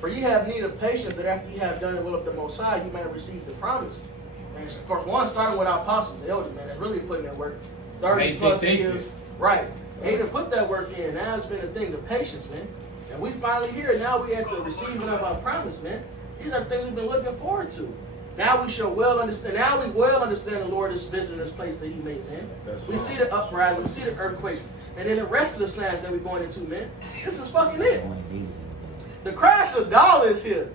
For ye have need of patience, that after ye have done the will of the Most High, you may receive the promise. And for one, starting with our apostles, the elders, man, they're really putting that work. 30 plus years. Right. They didn't put that work in. Now it's been a thing of patience, man. And we finally here. Now we at the receiving of our promise, man. These are things we've been looking forward to. Now we shall well understand. Now we well understand the Lord is visiting this place that He made, man. We see the uprising, we see the earthquakes, and then the rest of the signs that we're going into, man. This is fucking it. The crash of dollar is here,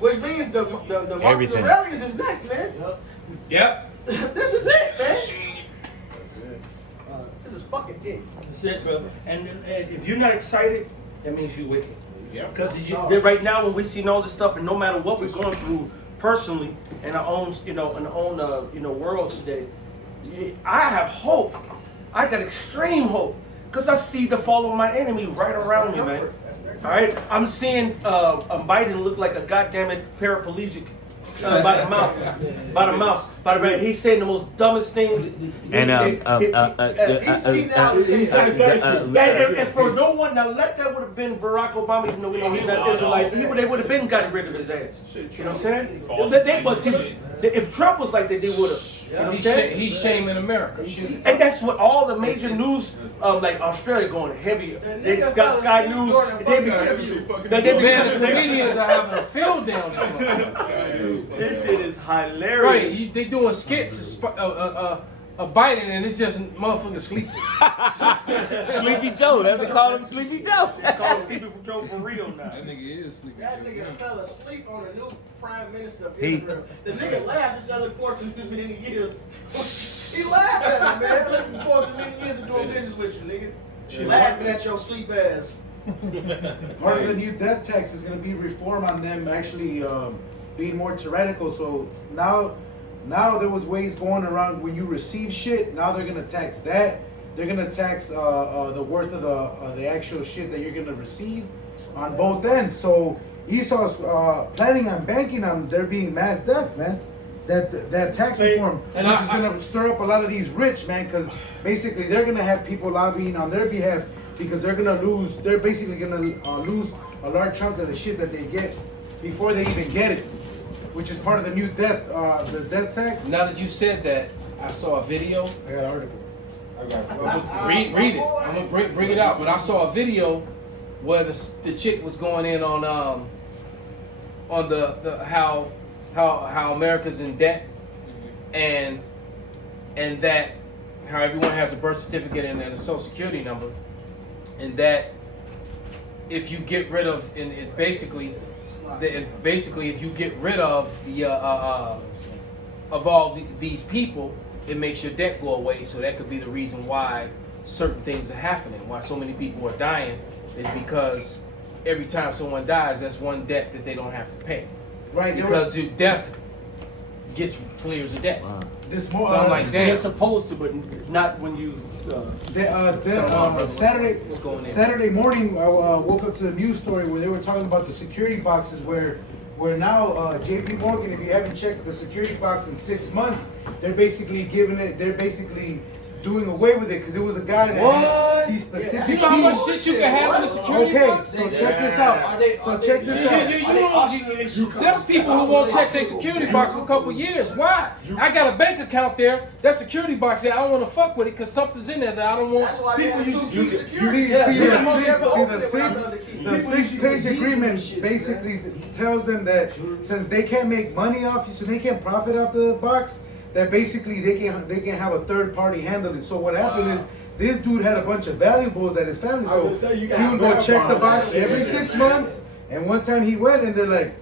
which means the Marcus Aurelius is next, man. Yep. This is it, man. This is fucking it. That's it, brother. And if you're not excited, that means you're wicked. Yeah. Because right now, when we're seeing all this stuff, and no matter what we're going through personally in our own, world today, I have hope. I got extreme hope because I see the fall of my enemy right around me, man. All right, I'm seeing Biden look like a goddamn paraplegic by the mouth. He's saying the most dumbest things. And and for no one, now that would have been Barack Obama, even though we know he's not Israelite, they would have been gotten rid of his ass. You know what I'm saying? If Trump was like that, they would have. You know what I'm saying? He's shaming America. And that's what all the major news, like Australia going heavy. They got Sky News. The comedians are having a field down this month. This shit is hilarious. Right, they doing skits of Biden, and it's just motherfucking sleepy. Sleepy Joe. That's what they call him, Sleepy Joe. They call him Sleepy Joe for real now. That nigga is sleepy. That nigga fell asleep on the new prime minister of Israel. The nigga laughed. He said, "Look forward to many years." He laughed at me, man. Looking forward to many years of doing business with you, nigga. Laughing at your sleep ass. Part of the new death tax is going to be reform on them actually being more tyrannical. So now there was ways going around when you receive shit. Now they're going to tax that. They're going to tax the worth of the actual shit that you're going to receive on both ends. So Esau's planning on banking on there being mass death, man. That tax reform, which is going to stir up a lot of these rich, man, because basically they're going to have people lobbying on their behalf because they're going to lose. They're basically going to lose a large chunk of the shit that they get before they even get it, which is part of the new the death tax. Now that you said that, I saw a video. I got an article. Read it. I'm gonna bring it out. But I saw a video where the chick was going in on the how America's in debt, and that how everyone has a birth certificate and a social security number, and that if you get rid of basically if you get rid of these people, it makes your debt go away. So that could be the reason why certain things are happening, why so many people are dying, is because every time someone dies, that's one debt that they don't have to pay. Right. Because your death clears the debt. Wow. This more. So I'm like, damn. They're supposed to, but not when you. Saturday morning, I woke up to the news story where they were talking about the security boxes where now JP Morgan, if you haven't checked the security box in 6 months, they're basically doing away with it because it was a guy that had these specific. You know how much shit you can have in the security box? So check this out. There's people who won't check their security box for a couple years. Why? I got a bank account there. That security box there, I don't want to fuck with it because something's in there that I don't want. That's why people use the 6-page agreement basically tells them that since they can't make money off you, so they can't profit off the box, that basically they can have a third party handle it. So what happened is this dude had a bunch of valuables at his family, so he would go check the box every 6 months. And one time he went and they're like,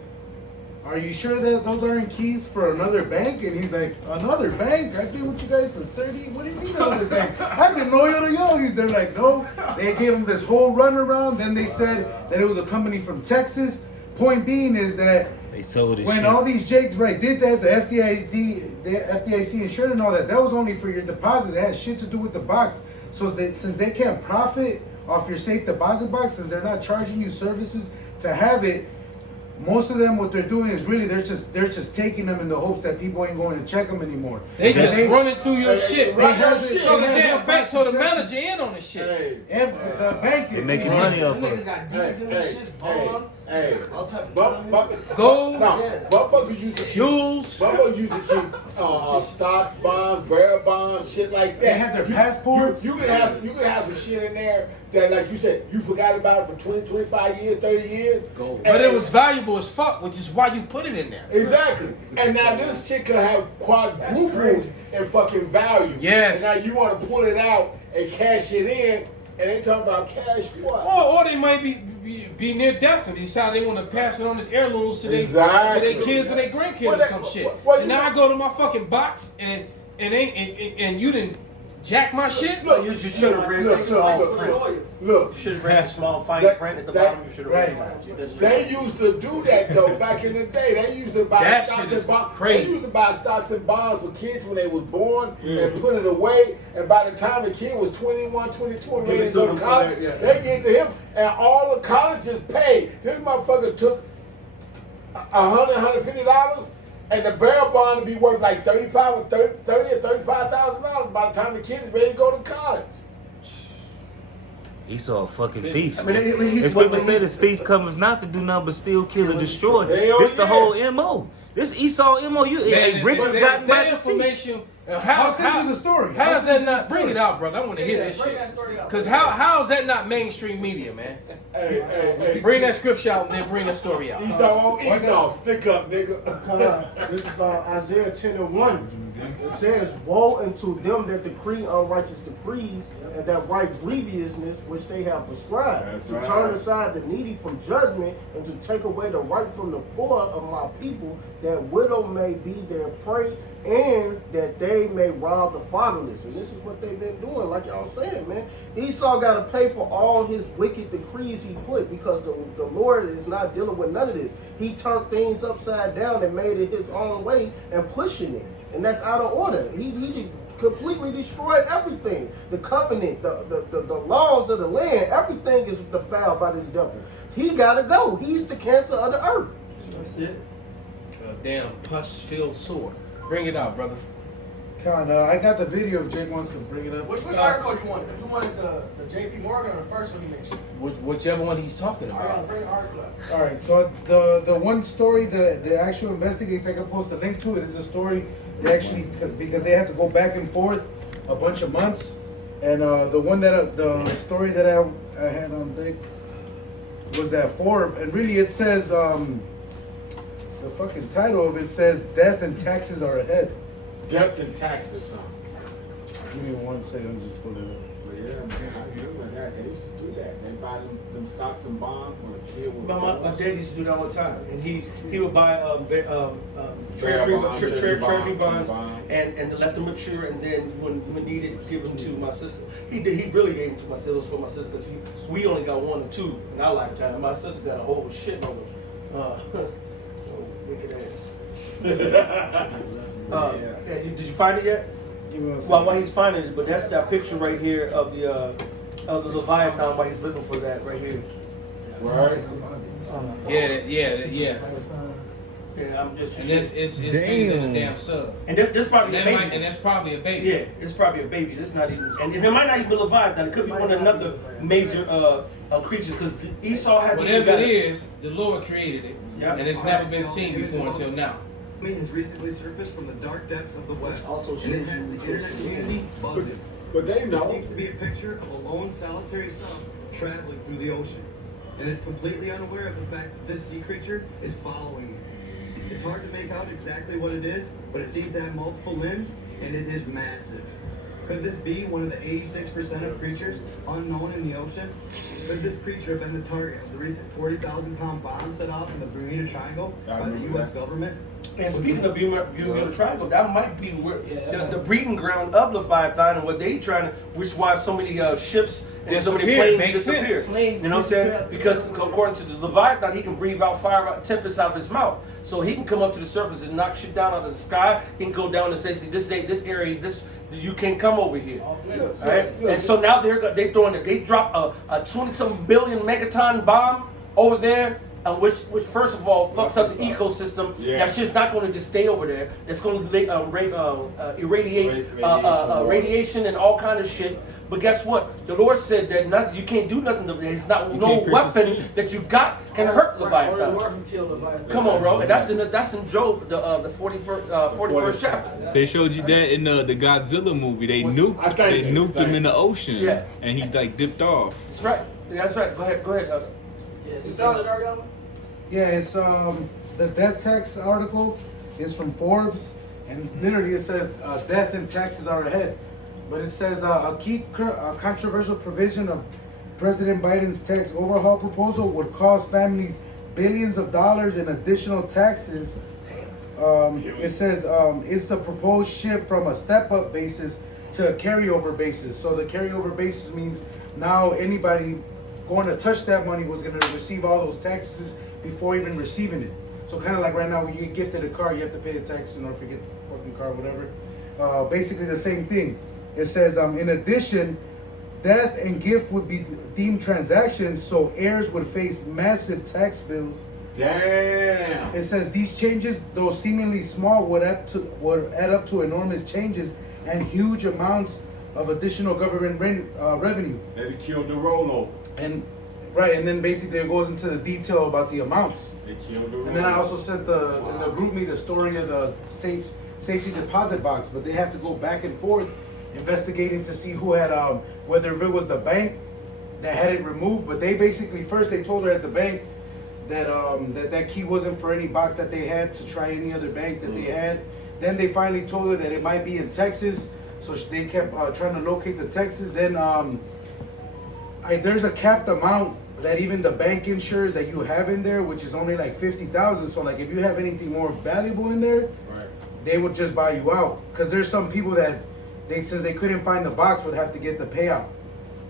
are you sure that those aren't keys for another bank? And he's like, another bank? I've been with you guys for 30, what do you mean another bank? I've been loyal to you. They're like, no. They gave him this whole runaround. Then they said that it was a company from Texas. Point being is that They sold it. when all these jakes did that, the FDIC insured and all that, that was only for your deposit. It had shit to do with the box. So since they can't profit off your safe deposit box, since they're not charging you services to have it, most of them, what they're doing is really they're just taking them in the hopes that people ain't going to check them anymore. They just running through your shit, They right? have So it- the they have damn it bank, so the Texas. manager in on this shit. And the bank They is making money off of Niggas it. got deeds in their shit, bonds, Hey, all type of Gold, motherfuckers used to keep, jewels. motherfuckers used to keep stocks, bonds, bearer bonds, shit like that. They had their passports. You could have some shit in there that, like you said, you forgot about it for 20, 25 years, 30 years. Gold. But it was valuable as fuck, which is why you put it in there. Exactly. And now this shit could have quadruples in fucking value. Yes. And now you want to pull it out and cash it in, and they talk about cash what? Or they might be near death and decide they want to pass it on as heirlooms to their Exactly. kids or their grandkids Well, or some shit. And now I go to my fucking box and you didn't jack my shit. Look, You should have read look, small print. Look, You should have read small fine That- print at the that- bottom. You should have right. read they used to do that though back in the day. They used to buy That stocks shit and is bonds. crazy. They used to buy stocks and bonds for kids when they was born and put it away. And by the time the kid was 21, 22, and Give ready it to to go them to for college, their- yeah. they get to him, and all the colleges pay. This motherfucker took $150, and the barrel bond would be worth like $30 or $35,000 by the time the kid is ready to go to college. Esau a fucking thief. I mean, The scripture say the thief cometh not to do nothing but steal, kill, and destroy. Hell This the yeah. whole MO. This Esau MO. Rich has gotten by the seat. information. I'll send you the story. How I'll is send that you the not? Bring story. it out, brother. I want to hear Yeah, that bring shit. that story out. Cause how is that not mainstream media, man? Hey. Bring that scripture out and then bring that story out. Esau, stick up, nigga. This is Isaiah 10:1. It says, woe unto them that decree unrighteous decrees and that write grievousness which they have prescribed, That's to right. turn aside the needy from judgment and to take away the right from the poor of my people, that widow may be their prey and that they may rob the fatherless. And this is what they've been doing, like y'all said, man. Esau got to pay for all his wicked decrees he put, because the Lord is not dealing with none of this. He turned things upside down and made it his own way and pushing it. And that's out of order. He completely destroyed everything. The covenant, the laws of the land, everything is defiled by this devil. He got to go. He's the cancer of the earth. That's it. A damn pus-filled sword. Bring it out, brother. Con, I got the video if Jake wants to bring it up. Which article you wanted? You wanted the J.P. Morgan or the first one he mentioned? Whichever one he's talking All right, about. bring the article up. All right, so the one story, the actual investigates, I can post a link to it. It's a story they actually, because they had to go back and forth a bunch of months, and the story that I had on deck was that Forbes, and really it says the fucking title of it says death and taxes are ahead. Death and taxes, huh? Give me 1 second, just pull it up. But yeah, man, I remember that. They used to do that. They buy them stocks and bonds when a kid was My dad used to do that all the time, and he would buy Treasury treasury bonds bonds. and let them mature, and then when needed, give them to my sister. He really gave them to my sister. It was for my sister because we only got 1 or 2 in our lifetime. My sister got a whole shit of them. Wicked ass. Yeah, did you find it yet? Give me 1 second. While he's finding it, but that's that picture right here of the Leviathan while he's looking for that right here. Right? Yeah. Yeah, I'm just. And it's bigger than a damn sub. And this probably a baby. And that's probably a baby. Yeah, it's probably a baby. It's not even, and there might not even be Leviathan. It could be one of another major creatures because Esau has. Whatever it is, the Lord created it, Yep. and it's never been seen before until now. Has recently surfaced from the dark depths of the web. Also And it has the internet community buzzing. But they It know. seems to be a picture of a lone solitary sun traveling through the ocean. And it's completely unaware of the fact that this sea creature is following it. It's hard to make out exactly what it is, but it seems to have multiple limbs, and it is massive. Could this be one of the 86% of creatures unknown in the ocean? Could this creature have been the target of the recent 40,000-pound bomb set off in the Bermuda Triangle by the U.S. government? And speaking of Bermuda Triangle, that might be where the breeding ground of Leviathan and what they trying to, which is why so many ships and so many planes disappear. You know what I'm saying? Because according to the Leviathan, he can breathe out fire, tempest out of his mouth. So he can come up to the surface and knock shit down out of the sky. He can go down and say, see, this area, you can't come over here. Right? And so now they drop a 20-something billion megaton bomb over there. Which first of all fucks up the ecosystem. That shit's not going to just stay over there. It's going to irradiate radiation and all kind of shit. But guess what? The Lord said that you can't do nothing. There's no weapon that you got can hurt Leviathan. Come on, bro. And that's in Job, the 41st chapter. They showed you that in the Godzilla movie. They nuked him in the ocean, and he like dipped off. That's right. That's right. Go ahead. You saw it, Ariella? Yeah, it's the death tax article is from Forbes, and literally it says death and taxes are ahead. But it says a key controversial provision of President Biden's tax overhaul proposal would cost families billions of dollars in additional taxes. It says it's the proposed shift from a step-up basis to a carryover basis. So the carryover basis means now anybody going to touch that money was going to receive all those taxes before even receiving it. So kind of like right now when you get gifted a car, you have to pay the tax in order to get the fucking car, whatever. Basically the same thing. It says, in addition, death and gift would be deemed transactions, so heirs would face massive tax bills. Damn. It says these changes, though seemingly small, would add up to enormous changes and huge amounts of additional government revenue. And it killed the rollover. And then basically it goes into the detail about the amounts. It killed the rollover. And then I also sent in the group me the story of the safety deposit box, but they had to go back and forth investigating to see who had whether if it was the bank that had it removed. But they basically first they told her at the bank that that key wasn't for any box that they had to try any other bank that they had. Then they finally told her that it might be in Texas, so they kept trying to locate the Texas. Then there's a capped amount that even the bank insures that you have in there, which is only like 50,000. So like if you have anything more valuable in there, they would just buy you out. Because there's some people that since they couldn't find the box would have to get the payout,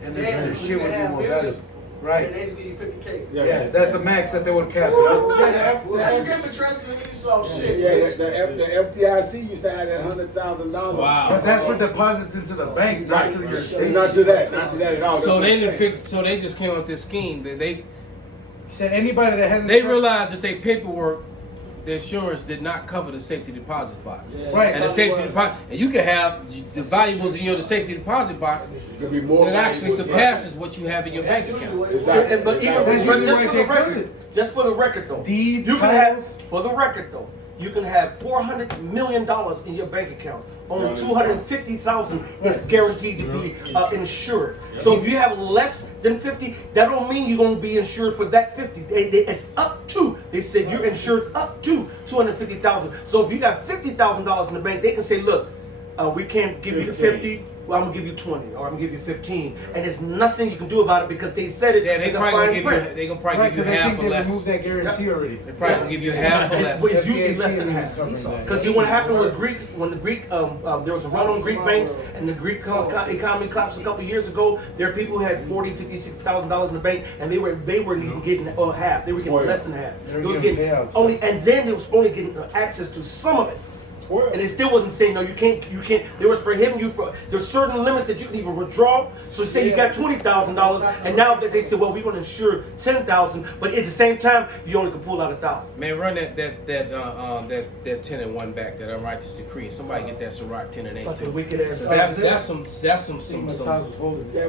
and their shit would be more valuable. Right. And they just give you 50K. Yeah, that's the max that they would cap. That's good interesting to me, so shit. Yeah, the FDIC used to have that $100,000. Wow. But that's for deposits into the bank, not to your state. Not to that at all. So they didn't so they just came up with this scheme that they said anybody that hasn't. They realized that their paperwork, the insurance did not cover the safety deposit box. Right. And the safety deposit, and you can have the valuables in the safety deposit box that actually surpasses what you have in your bank account. Exactly. But just for the record though, you can have, for the record though, you can have $400 million in your bank account. Only $250,000 is guaranteed to be insured. So if you have less than 50, that don't mean you're going to be insured for that 50. It's up to. They said you're insured up to $250,000. So if you got $50,000 in the bank, they can say, look, we can't give you the 50. Well, I'm gonna give you 20, or I'm gonna give you 15, and there's nothing you can do about it because they said it. Yeah, they probably gonna probably give you half or less. They removed that guarantee already. They probably gonna give you half or less. It's usually less than half. Because what happened with Greeks, when the Greek, there was a run on Greek banks, and the Greek economy collapsed a couple years ago. There are people who had $40,000, $50,000, $60,000 in the bank, and they weren't even getting half. They were getting less than half. They were getting only, and then they was only getting access to some of it. And it still wasn't saying, no, you can't, they was prohibiting you for, there's certain limits that you can even withdraw. So say you got $20,000, and now that they said, well, we're going to insure $10,000, but at the same time, you only can pull out $1,000. Man, run that 10 and 1 back, that unrighteous decree. Somebody get that Sirach 10 and 8 too.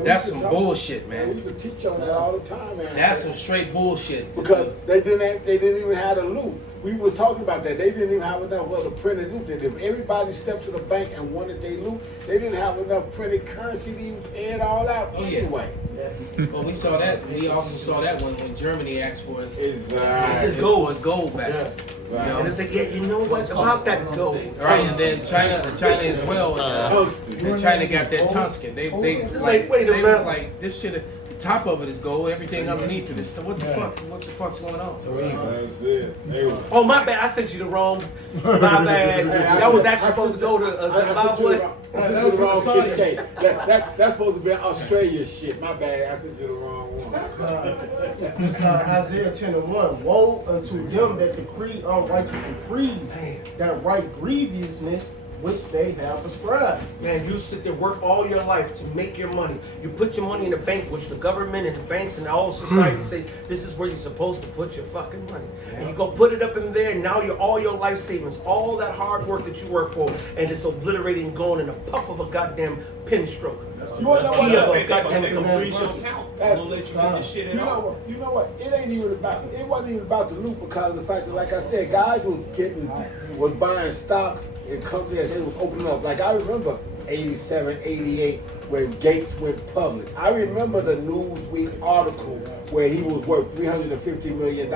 That's some bullshit, man. We used to teach on that all the time, man. That's some straight bullshit. Because they didn't even have the loot. We was talking about that. They didn't even have enough of the printed loot. That if everybody stepped to the bank and wanted their loot, they didn't have enough printed currency to even pay it all out anyway. Well, we saw that. We also saw that when Germany asked for his gold back. Right. And it's like, yeah, you know what about that gold? Right, and then China as well. And China got that tungsten. They wait a was minute. like this shit. The top of it is gold. Everything underneath it is. So what the fuck? What the fuck's going on? Oh my bad, I sent you the wrong. My bad. That was actually supposed to go to Zimbabwe. That's the wrong shit. That's supposed to be Australia shit. My bad. I sent you the wrong one. Isaiah 10:1. Woe unto them that decree unrighteous decrees, that right grievousness which they have prescribed. Man, you sit there, work all your life to make your money. You put your money in the bank, which the government and the banks and all society say this is where you're supposed to put your fucking money. And you go put it up in there, and now all your life savings, all that hard work that you work for, and it's obliterated and gone in a puff of a goddamn pen stroke. You wanna know what? They gonna freeze your account. Don't let you get this shit at all. You know what? It wasn't even about the loot because of the fact that, like I said, guys was buying stocks and companies they was opening up. Like I remember 87, 88 when Gates went public. I remember the Newsweek article where he was worth $350 million,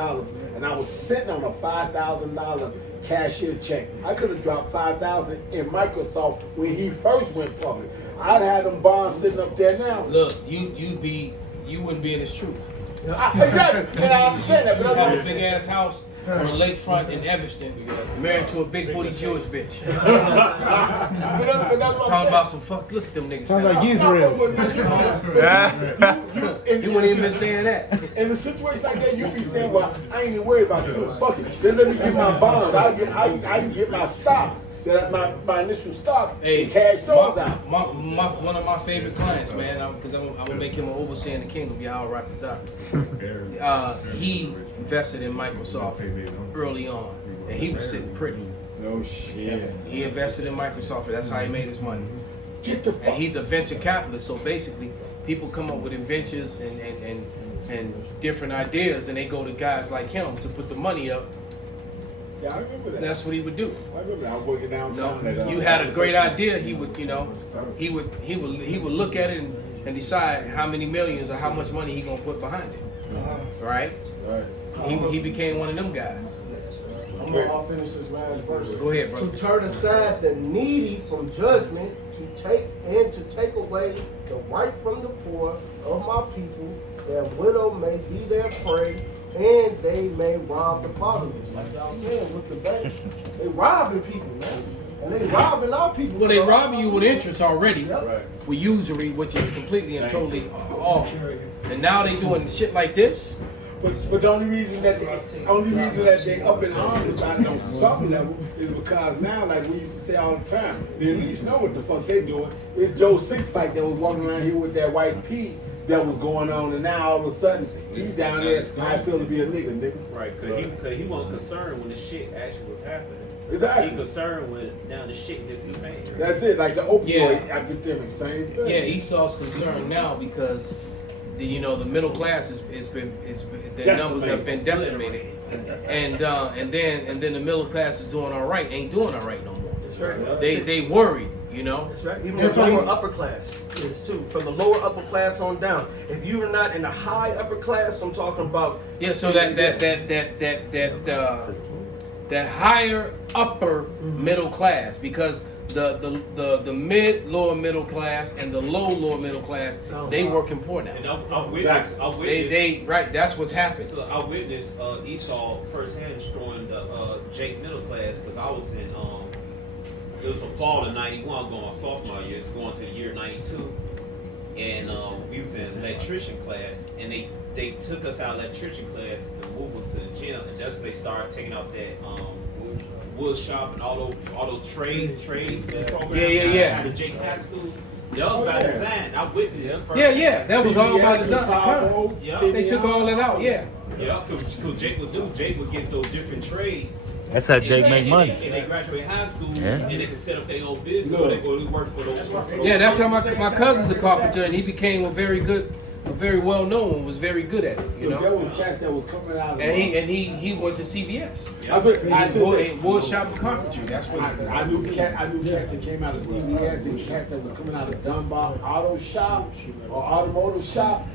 and I was sitting on a $5,000 cashier check. I could have dropped $5,000 in Microsoft when he first went public. I'd have them bonds sitting up there now. Look, you wouldn't be in this truth. Exactly, and I understand that. You But have a big ass house on the lakefront in Evanston, married to a big booty Jewish bitch. Talking about some fuck. Look at them niggas. Sounds like Israel. You wouldn't even been saying that. In a situation like that, you be saying, "Well, I ain't even worried about you. Fuck it. Just let me get my bonds. I can get my stocks." My initial stocks and cash those out. One of my favorite clients, man, because I'm gonna make him an overseer in the kingdom, Yahweh Ratazak. He invested in Microsoft early on, and he was sitting pretty. No shit. He invested in Microsoft, and that's how he made his money. Get the fuck. And he's a venture capitalist, so basically, people come up with inventions and different ideas, and they go to guys like him to put the money up. Yeah, I remember that. That's what he would do. I remember that. I was working downtown. No, you had a great idea. He would, he would look at it and decide how many millions or how much money he gonna put behind it. Right? He became one of them guys. I'm gonna finish this last verse. Go ahead, bro. To turn aside the needy from judgment, to take away the right from the poor of my people, that widow may be their prey, and they may rob the fatherless. Like I was saying with the banks, they robbing people, man. And they robbing our people. Well, they robbing you with interest already, with usury, which is completely and totally off. And now they doing shit like this. But the only reason that they up in arms about it on some level is because now, like we used to say all the time, they at least know what the fuck they doing. It's Joe Sixpack that was walking around here with that white pea that was going on, and now all of a sudden he's down there. I feel to be a nigga. Right, cause he wasn't concerned when the shit actually was happening. Exactly. He concerned when now the shit hits his face. Right? That's it. Like the opioid epidemic, same thing. Yeah, Esau's concerned now because the middle class the numbers have been decimated, and then the middle class is doing all right, ain't doing all right no more. That's right. They worried, That's right. Even the lower upper class is too. From the lower upper class on down. If you are not in the high upper class, I'm talking about. Yeah. So that higher upper middle class, because the mid lower middle class and the lower middle class, they working poor now. And I witnessed. Right. That's what's happened. So I witnessed Esau firsthand destroying the Jake middle class, because I was in it was a fall of '91, going my sophomore year, it's going to the year '92, and we was in electrician class, and they took us out of electrician class and moved us to the gym, and that's when they started taking out that wood shop and all those trades programs. Yeah. Out of Jake High School. That was by design. I witnessed first. Yeah. That was all by design. They took all that out. Yeah, because Jake would get those different trades. That's how Jake make money. And they graduate high school, and they can set up their own business, or they go to work for those. Yeah, that's how my cousin's a carpenter, and he became a very well known one, was very good at it. There was cats that was coming out of he went to CVS. Wood shop and carpentry. That's what I knew cats that came out of CVS and cats that was coming out of Dunbar Auto Shop or Automotive Shop.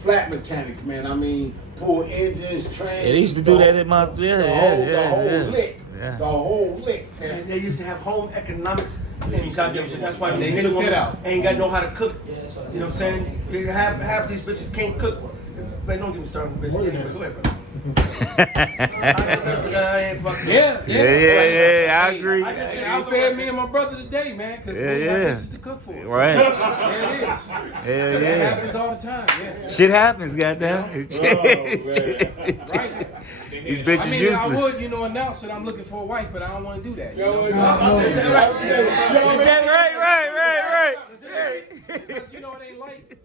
Flat mechanics, man. I mean, pull engines, trains. Yeah, they used to do that in my The whole lick. Yeah. The whole lick. And they used to have home economics and goddamn shit. That's why They these took niggas that out. ain't got know how to cook. You know what I'm saying? Half these bitches can't cook. Man, don't get me started with bitches. Anyway, go ahead, bro. I ain't fucking. Yeah, I agree. I fed me and my brother today, man, because we got bitches to cook for us. Right. There it is. Hell That happens all the time. Yeah. Shit happens, goddamn. Right. These bitches I mean, useless. I would, announce that I'm looking for a wife, but I don't want to do that. Right. Because it ain't like,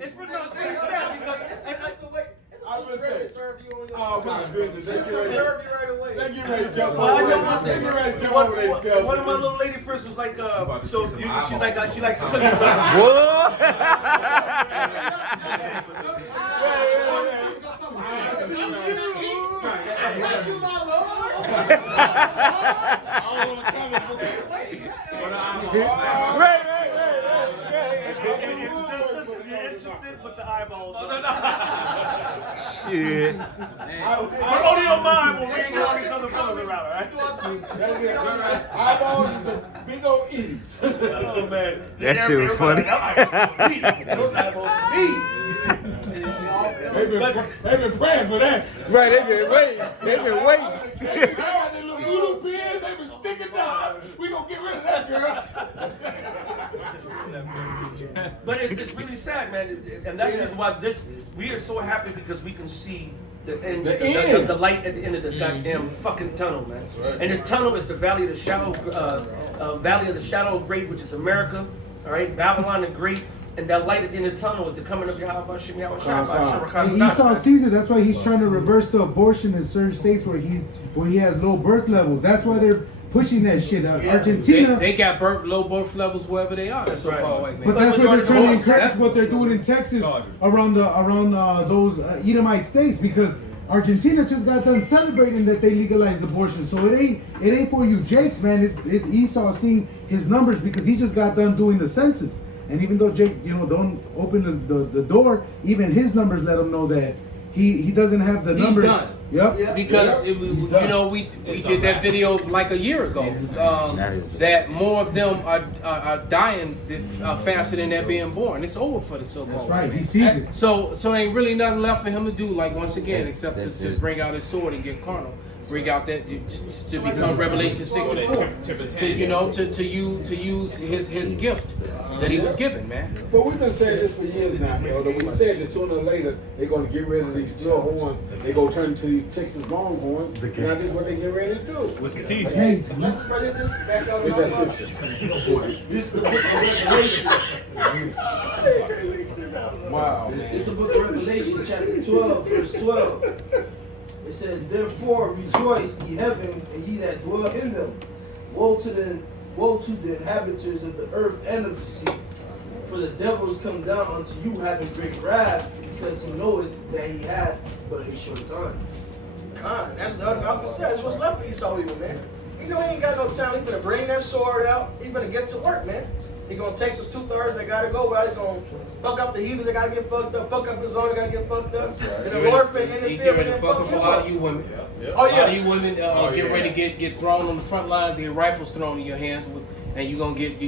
It's really sad because It's just the way. I was ready to saying. serve you on your Oh my goodness, they get ready. serve you right away. They get ready to jump Well, I over. know one They thing. get ready to jump over themselves. One of my little lady friends was like, so she's like, she likes to cook. What? Put the eyeballs on. Shit. Put only your mind when we ain't got these other fellas around, right? Eyeballs is a big old idiot. Oh man. That shit was funny. Those eyeballs. They've been praying for that. Right, they've been waiting. They got their little voodoo pins, they been sticking down. We gonna get rid of that girl. But it's really sad, man, and that's the reason why we are so happy because we can see the end, the light at the end of the goddamn fucking tunnel, man. And this tunnel is the valley of the shadow, of great, which is America, all right, Babylon the Great. And that light at the end of the tunnel is the coming of Yahweh Shem Yahweh Shai. Esau sees it. That's why he's trying to reverse the abortion in certain states where he has low birth levels. That's why they're pushing that shit out. Argentina. They got low birth levels wherever they are. That's so-called white man. But that's what they're trying to encourage. What they're doing in Texas around those Edomite states, because Argentina just got done celebrating that they legalized abortion. So it ain't for you Jakes, man. It's Esau seeing his numbers because he just got done doing the census. And even though Jake, don't open the door, even his numbers let him know that he doesn't have the numbers. He's done. Yep. Because we did that video like a year ago. That more of them are dying faster than they're being born. It's over for the so-called. That's right. He sees it. So ain't really nothing left for him to do. Like once again, except to bring out his sword and get carnal. Bring out that to become Revelation 6 and 4. To use his gift that he was given, man. But we've been saying this for years now, Elder. We said that sooner or later they're going to get rid of these little horns. They're going to turn into these Texas Longhorns. Now this is what they get ready to do. With the teeth. Hey, This is the book of Revelation. Wow. It's the book of Revelation, chapter 12, verse 12. It says, "Therefore rejoice, ye heavens, and ye that dwell in them. Woe to the inhabitants of the earth and of the sea. For the devil is come down unto you having great wrath, because he knoweth that he had but a short time." God, that's the other Malcolm said. That's what's left for Esau even, man. He ain't got no time. He's gonna bring that sword out. He's gonna get to work, man. He's gonna take the 2/3 that gotta go, right? He's gonna fuck up the heathens that gotta get fucked up, fuck up his own that gotta get fucked up. And the orphan in the He field get ready and to then fuck fuck up him a lot up. of you women. Oh yeah. A lot of you women get ready to get thrown on the front lines and get rifles thrown in your hands, and you're gonna get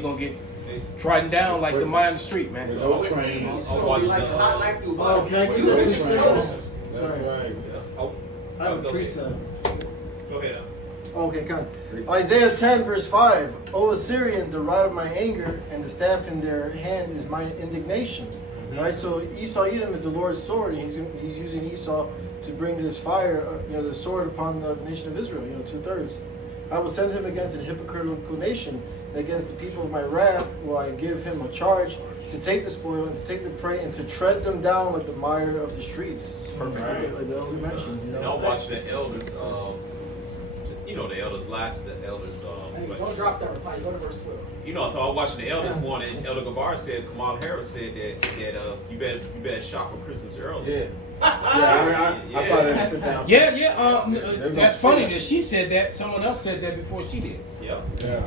trodden down like the man in the street, man. No train. That's right. I have a precept. Go ahead. Okay, come. Isaiah 10, verse 5. O Assyrian, the rod of my anger, and the staff in their hand is my indignation. Right, so Esau Edom is the Lord's sword, and he's using Esau to bring this fire, the sword upon the nation of Israel, 2/3. I will send him against a hypocritical nation, and against the people of my wrath will I give him a charge to take the spoil and to take the prey and to tread them down like the mire of the streets. Perfect. Like the elder mentioned. Watch the elders. The elders laugh. The elders. Don't drop that reply. Go to verse 12. So I was watching the elders one, and Elder Gabar said, Kamal Harris said that you better shop for Christmas early. Yeah. I saw that sit down. That's funny that she said that. Someone else said that before she did. Yeah.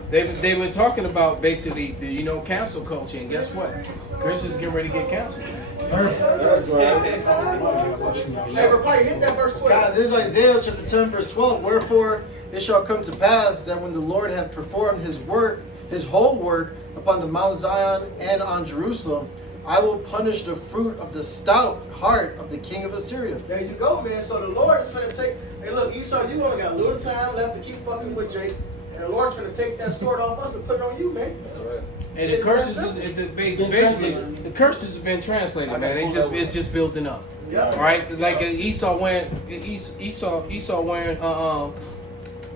They've been talking about basically the cancel culture, and guess what? Christians getting ready to get canceled. That's right. Hey, Rapaya, hit that verse 12. God, this is Isaiah chapter 10, verse 12. Wherefore it shall come to pass that when the Lord hath performed his work, his whole work upon the Mount Zion and on Jerusalem, I will punish the fruit of the stout heart of the king of Assyria. There you go, man. So the Lord is going to take. Hey, look, Esau, you only got a little time left to keep fucking with Jake, and the Lord's going to take that sword off us and put it on you, man. That's right. And the curses basically the curses have been translated, man. It's just building up. Yeah. All right, like Esau wearing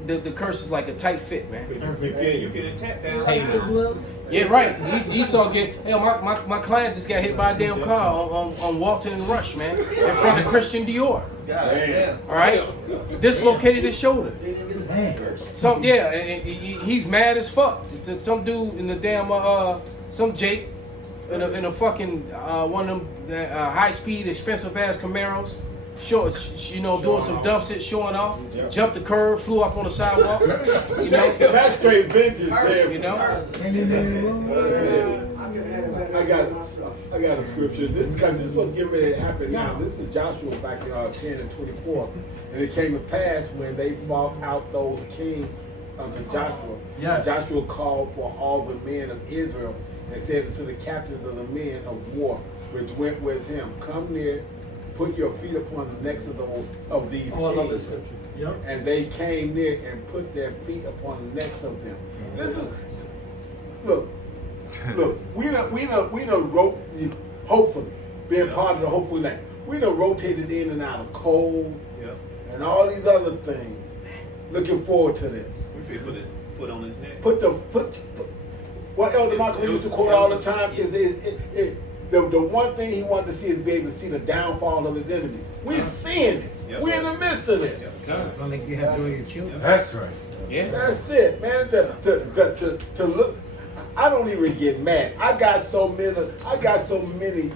the curse is like a tight fit, man. Yeah, you can attack that. Yeah, right. Esau get. Hell, my client just got hit by a damn car on Walton and Rush, man, in front of Christian Dior. Damn. All right, dislocated his shoulder. And he's mad as fuck. It's some dude in the damn some Jake in a fucking one of them high speed expensive ass Camaros. Doing some dumb shit, showing off. Jumped the curb, flew up on the sidewalk. That's straight vengeance, man. I got a scripture. This is what's getting ready to happen now. This is Joshua back in 10 and 24. And it came to pass when they brought out those kings unto Joshua. Yes. Joshua called for all the men of Israel and said unto the captains of the men of war which went with him, come near, put your feet upon the necks of these Oh, I love this kings. scripture. Yep. And they came near and put their feet upon the necks of them. This is look, we done hopefully being part of the hopefully land. We done rotated in and out of cold and all these other things. Looking forward to this. We say put his foot on his neck. Put what Elder Malcolm used to quote all the time is the one thing he wanted to see is be able to see the downfall of his enemies. We're seeing it. We're in the midst of it. You have joy in your children. That's right. Yeah. That's it, man. To look, I don't even get mad. I got so many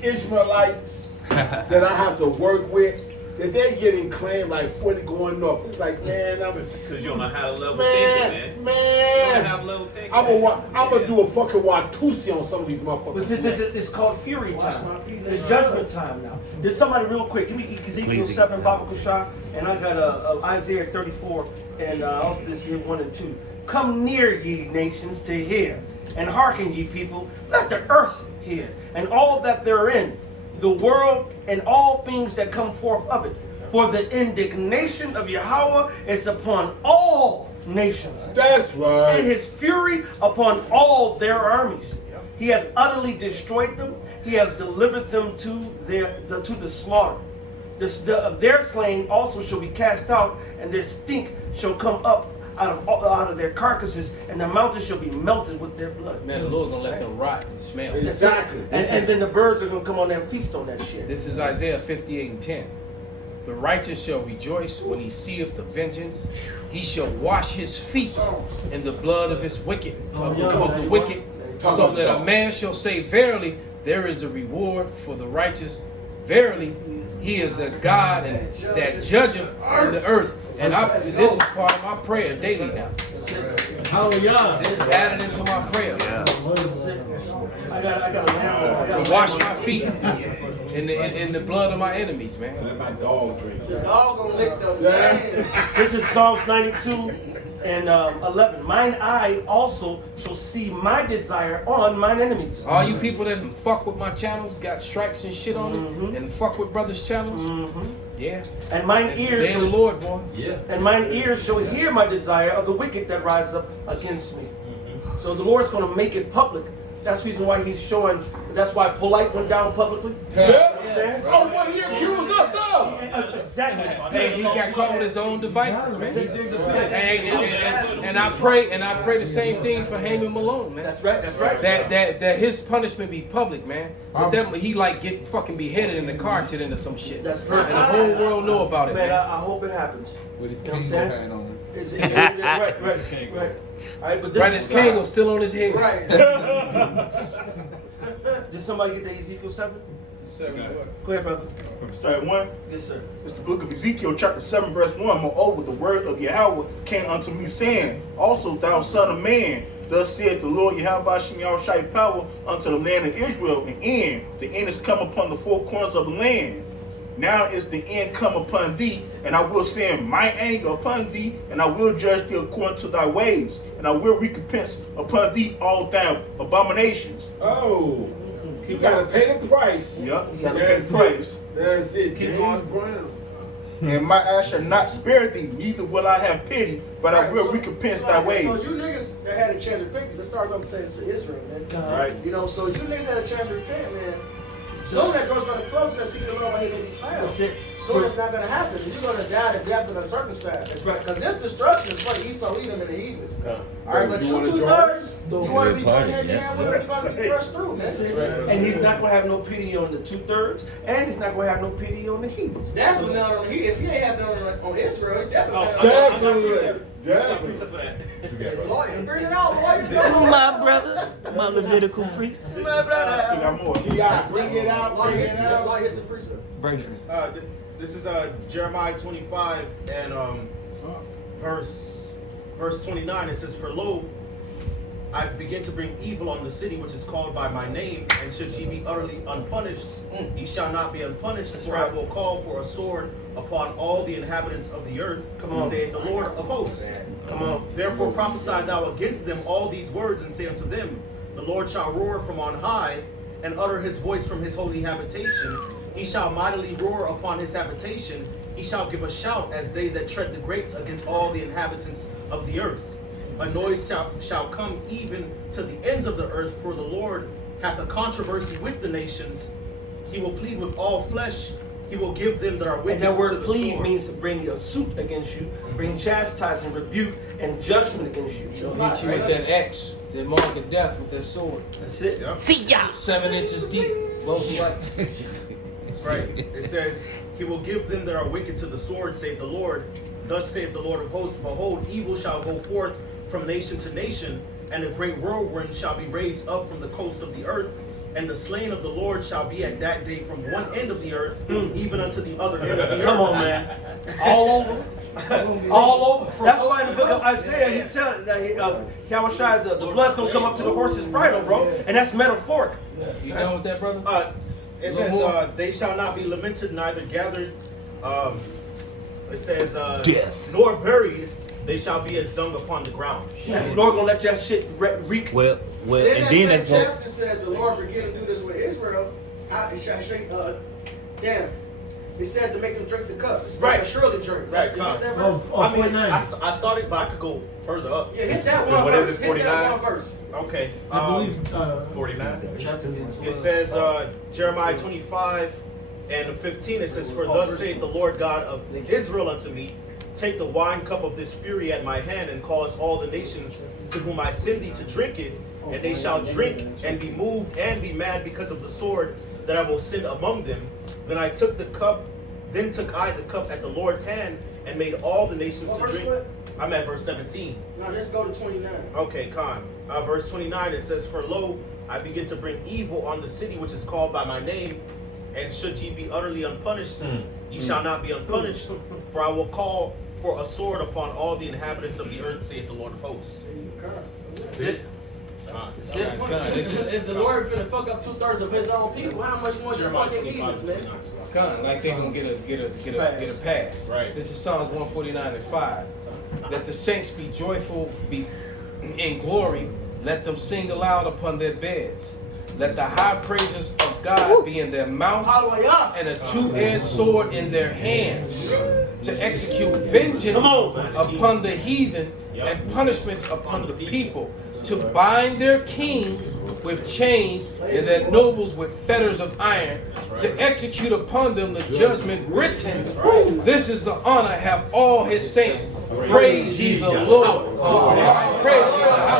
Ishmaelites that I have to work with that they're getting claimed like 40 going north. It's like, man, because you don't know how to level thinking, man. You don't have level thinking. I'm gonna do a fucking Watusi on some of these motherfuckers. It's called fury time. It's judgment time now. There's somebody real quick. Give me Ezekiel 7, Baba Kushah, and I got Isaiah 34, and also this here 1 and 2. Come near, ye nations, to hear, and hearken, ye people. Let the earth hear, and all that therein, the world and all things that come forth of it. For the indignation of Yahweh is upon all nations. That's right. And his fury upon all their armies. He hath utterly destroyed them. He hath delivered them to the slaughter. Their slain also shall be cast out, and their stink shall come up out of their carcasses, and the mountains shall be melted with their blood. Man, the Lord's gonna let them rot and smell. Exactly. And then the birds are gonna come on there and feast on that shit. This is Isaiah 58 and 10. The righteous shall rejoice when he seeth the vengeance. He shall wash his feet in the blood of his wicked, of the wicked, so that a man shall say, verily, there is a reward for the righteous. Verily, he is a God that judgeth in the earth. And this is part of my prayer daily now. Hallelujah. This is added into my prayer. I got To wash my feet in the blood of my enemies, man. Let my dog drink. The dog gonna lick them. This is Psalms 92 and 11. Mine eye also shall see my desire on mine enemies. All you people that fuck with my channels, got strikes and shit on it, and fuck with brothers' channels, yeah. And mine ears, the Lord, boy. Yeah. And mine ears shall hear my desire of the wicked that rise up against me. So the Lord's going to make it public. That's the reason why he's showing. That's why Polite went down publicly. Yeah. Oh, what he accused us of? Exactly. Hey, he got caught with his own devices, man. And I pray the same thing for Haman Malone, man. That's right. That's right. That his punishment be public, man. That he like get fucking beheaded in a car accident or some shit. That's perfect. And the whole world know about it, man. man. I hope it happens. With his Kango hat on. Right. All right, but this His Kango still on his head. Right. Did somebody get the Ezekiel 7? 7 what? Go ahead, brother. Start 1. Yes, sir. It's the book of Ezekiel, chapter 7, verse 1. Moreover, the word of Yahweh came unto me, saying, also, thou son of man, Thus saith the Lord Yahweh Shem Shai power unto the land of Israel, and the end is come upon the four corners of the land. Now is the end come upon thee, and I will send my anger upon thee, and I will judge thee according to thy ways, and I will recompense upon thee all thy abominations. Oh, you gotta pay the price. Yep, you gotta pay the price. That's it. James Brown. And my eye shall not spare thee, neither will I have pity, but I will recompense thy ways. So you niggas that had a chance to repent, because it starts off saying it's Israel, man. Right. You know, so you niggas had a chance to repent, man. Soon that door's gonna close, says seeking the Lord while he may be found. Soon it's not gonna happen. You're gonna die the death of the circumcised. That's right. Because this destruction is for the Esau, Edom, and the heathens. Alright, but you 2/3, you want to be joined hand in hand with them, you're gonna be crushed through, man. And he's not gonna have no pity on the 2/3, and he's not gonna have no pity on the heathens. Definitely not on the If you ain't have none on Israel, definitely. Definitely. Lawyer, bring it out, lawyer. My brother, my Levitical priest. My brother. Bring it out, bring it out. Lawyer, hit the precept. Bring it. This is Jeremiah 25 and verse 29. It says, "For lo, I begin to bring evil on the city which is called by my name, and should ye be utterly unpunished, ye shall not be unpunished, for I will call for a sword upon all the inhabitants of the earth, saith the Lord of hosts. Come on. Therefore prophesy thou against them all these words, and say unto them, the Lord shall roar from on high, and utter his voice from his holy habitation. He shall mightily roar upon his habitation. He shall give a shout as they that tread the grapes against all the inhabitants of the earth. A noise shall come even to the ends of the earth, for the Lord hath a controversy with the nations. He will plead with all flesh. He will give them that are wicked. And that to word the plead sword. means to bring a suit against you, bring chastising, rebuke, and judgment against you. He'll hit you with that X, that mark of death with that sword. That's it. Yep. See ya. 7 inches deep, both sides. Right. It says, he will give them that are wicked to the sword, saith the Lord. Thus saith the Lord of hosts, behold, evil shall go forth from nation to nation, and a great whirlwind shall be raised up from the coast of the earth, and the slain of the Lord shall be at that day from one end of the earth, even unto the other end of the earth. Come on, man. All over. All over. That's why in the book of Isaiah, he tells that the blood's going to come up to the horse's bridle, bro. And that's metaphoric. You done with that, brother? It says, they shall not be lamented, neither gathered. It says, death, nor buried. They shall be as dung upon the ground. The Lord gonna let that shit reek. Well, and then that it's same going. chapter says the Lord began to do this with Israel. It said to make them drink the cup. It's Right. surely drink. Right, You come. hit that verse? I mean, I started, but I could go further up. Yeah, hit that one What verse. is it, Hit that 49? one verse. Okay. I believe it's 49. It says Jeremiah 25 and 15. It says, "For thus saith the Lord God of Israel unto me, take the wine cup of this fury at my hand, and cause all the nations to whom I send thee to drink it, and they shall drink and be moved and be mad because of the sword that I will send among them. Then I took the cup, then took I the cup at the Lord's hand, and made all the nations What to verse drink." what? I'm at verse 17. No, let's go to 29. Okay, Khan. Verse 29, it says, "For lo, I begin to bring evil on the city which is called by my name, and should ye be utterly unpunished, ye shall not be unpunished, for I will call for a sword upon all the inhabitants of the earth, saith the Lord of hosts." That's it. If the Lord finna fuck up 2/3 of his own people, how much more you fucking heathens, man? Kind of like they gonna get a pass. Right. This is Psalms 149 and 5. Let the saints be joyful, be in glory. Let them sing aloud upon their beds. Let the high praises of God be in their mouth, and a two-edged sword in their hands, to execute vengeance upon the heathen and punishments upon the people, to bind their kings with chains and their nobles with fetters of iron, to execute upon them the judgment written. This is the honor, have all his saints. Praise ye the Lord. Praise ye the Lord.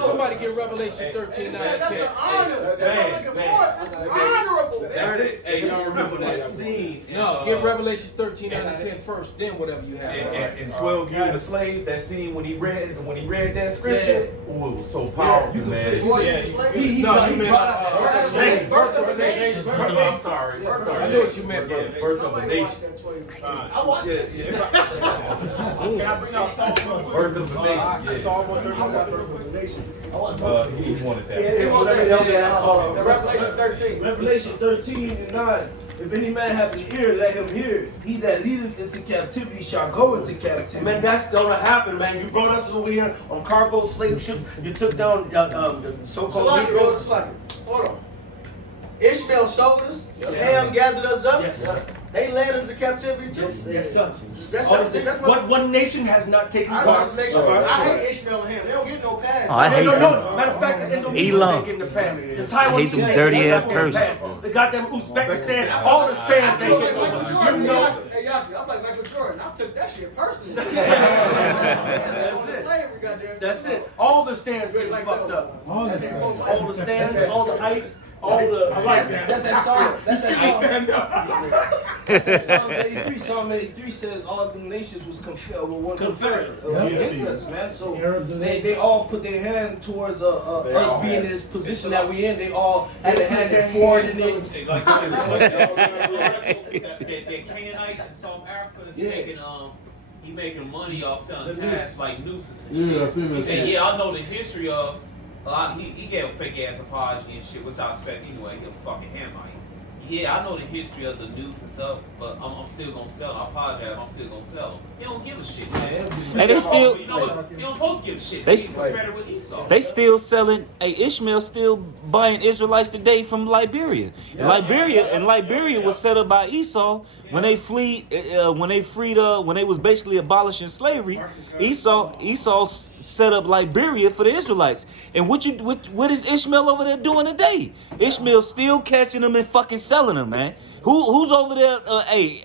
Somebody get Revelation Revelation 13. That's an honor. That's not like a part. This is honorable, man. That's it. Hey, y'all remember that scene? No, get Revelation 13 out of 10 first, then whatever you have. In 12 Years a Slave, that scene when he read that scripture, oh, it was so powerful, man. Birth of a Nation. I'm sorry. I knew what you meant, brother. Birth of a Nation. I watched it. Can I bring out Psalm 137? Birth of a Nation. Psalm 137. He wanted that. Revelation 13. Revelation 13 and 9. If any man have an ear, let him hear. He that leadeth into captivity shall go into captivity. Man, that's gonna happen, man. You brought us over here on cargo slave ships. You took down the so-called Negroes. Hold on. Ishmael sold us. Ham gathered us up. Yes. They led us to captivity too. Yes, sir. That's what one nation has not taken part. I hate Ishmael and Ham. They don't get no pass. Oh, I hate them. Matter of fact, the Indonesians Elon. ain't getting the pass. The I hate Taiwanese them ain't dirty getting ass the Persians. pass. The goddamn Uzbekistan, all the stands ain't getting no. You know. Hey, Yaki, I'm like Michael Jordan. I took that shit personally. That's it. All the stands getting fucked up. All the stands, all the heights, all the. I like that. That's that song. That's that song. Psalm 83. Psalm 83 says all the nations was confederate against us, man. So they all put their hand towards us being in this position that we in. They all had a hand in forward and then. The Canaanite in South Africa, he making money off selling tats like nooses and shit. He said, I know the history of he gave a fake ass apology and shit, which I expect anyway. He a fucking Hamite. Yeah, I know the history of the noose and stuff, but I'm still gonna sell them. I apologize, I'm still gonna sell them. He don't give a shit, man. And they still. You know what? He don't supposed to give a shit. They, He's confederate with Esau. they still selling. Hey, Ishmael still buying Israelites today from Liberia. Liberia was set up by Esau when they when they was basically abolishing slavery. Esau set up Liberia for the Israelites. And what is Ishmael over there doing today? Ishmael still catching them and fucking selling them, man. Who's over there?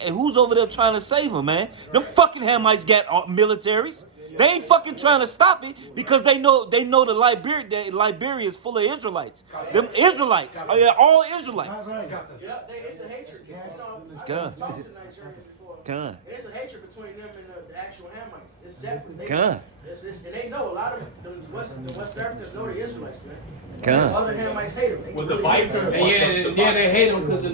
Who's over there trying to save them, man? Them fucking Hamites got militaries. They ain't fucking trying to stop it because they know the Liberia is full of Israelites. Them Israelites, all Israelites. It's a hatred. God. I've talked to Nigerians before. God. There's a hatred between them and the actual Hamites. It's separate. God. And they know a lot of the West Africans know the Israelites, man. God. Other Hamites hate them. With the Bible. They hate them because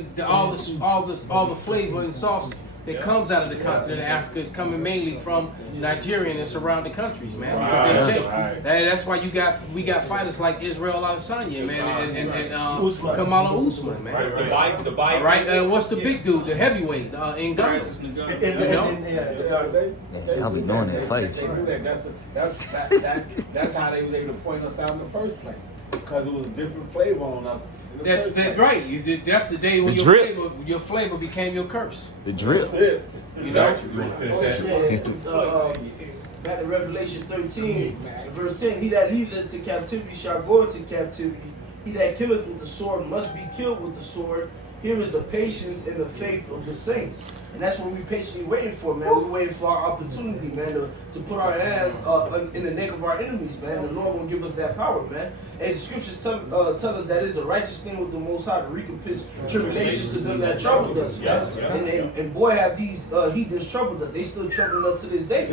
all the flavor and sauce that comes out of the continent of Africa is coming mainly from Nigeria and surrounding countries, man. Because that's why we got fighters like Israel Adesanya, man, and Kamala Usman, man. The Bible. Right? And what's the big dude, the heavyweight in Ghana? Y'all be knowing that fight. They do that. That's how they was able to point us out in the first place. Because it was a different flavor on us. That's right. That's the day when your flavor became your curse. The drip. You know? Back to Revelation 13, verse 10. He that leadeth to captivity shall go into captivity. He that killeth with the sword must be killed with the sword. Here is the patience and the faith of the saints. And that's what we patiently waiting for, man. We're waiting for our opportunity, man, to put our hands in the neck of our enemies, man. The Lord will give us that power, man. And the scriptures tell us that it's a righteous thing with the Most High to recompense tribulation to them that troubled us, man. And boy, have these heathens troubled us. They still troubling us to this day.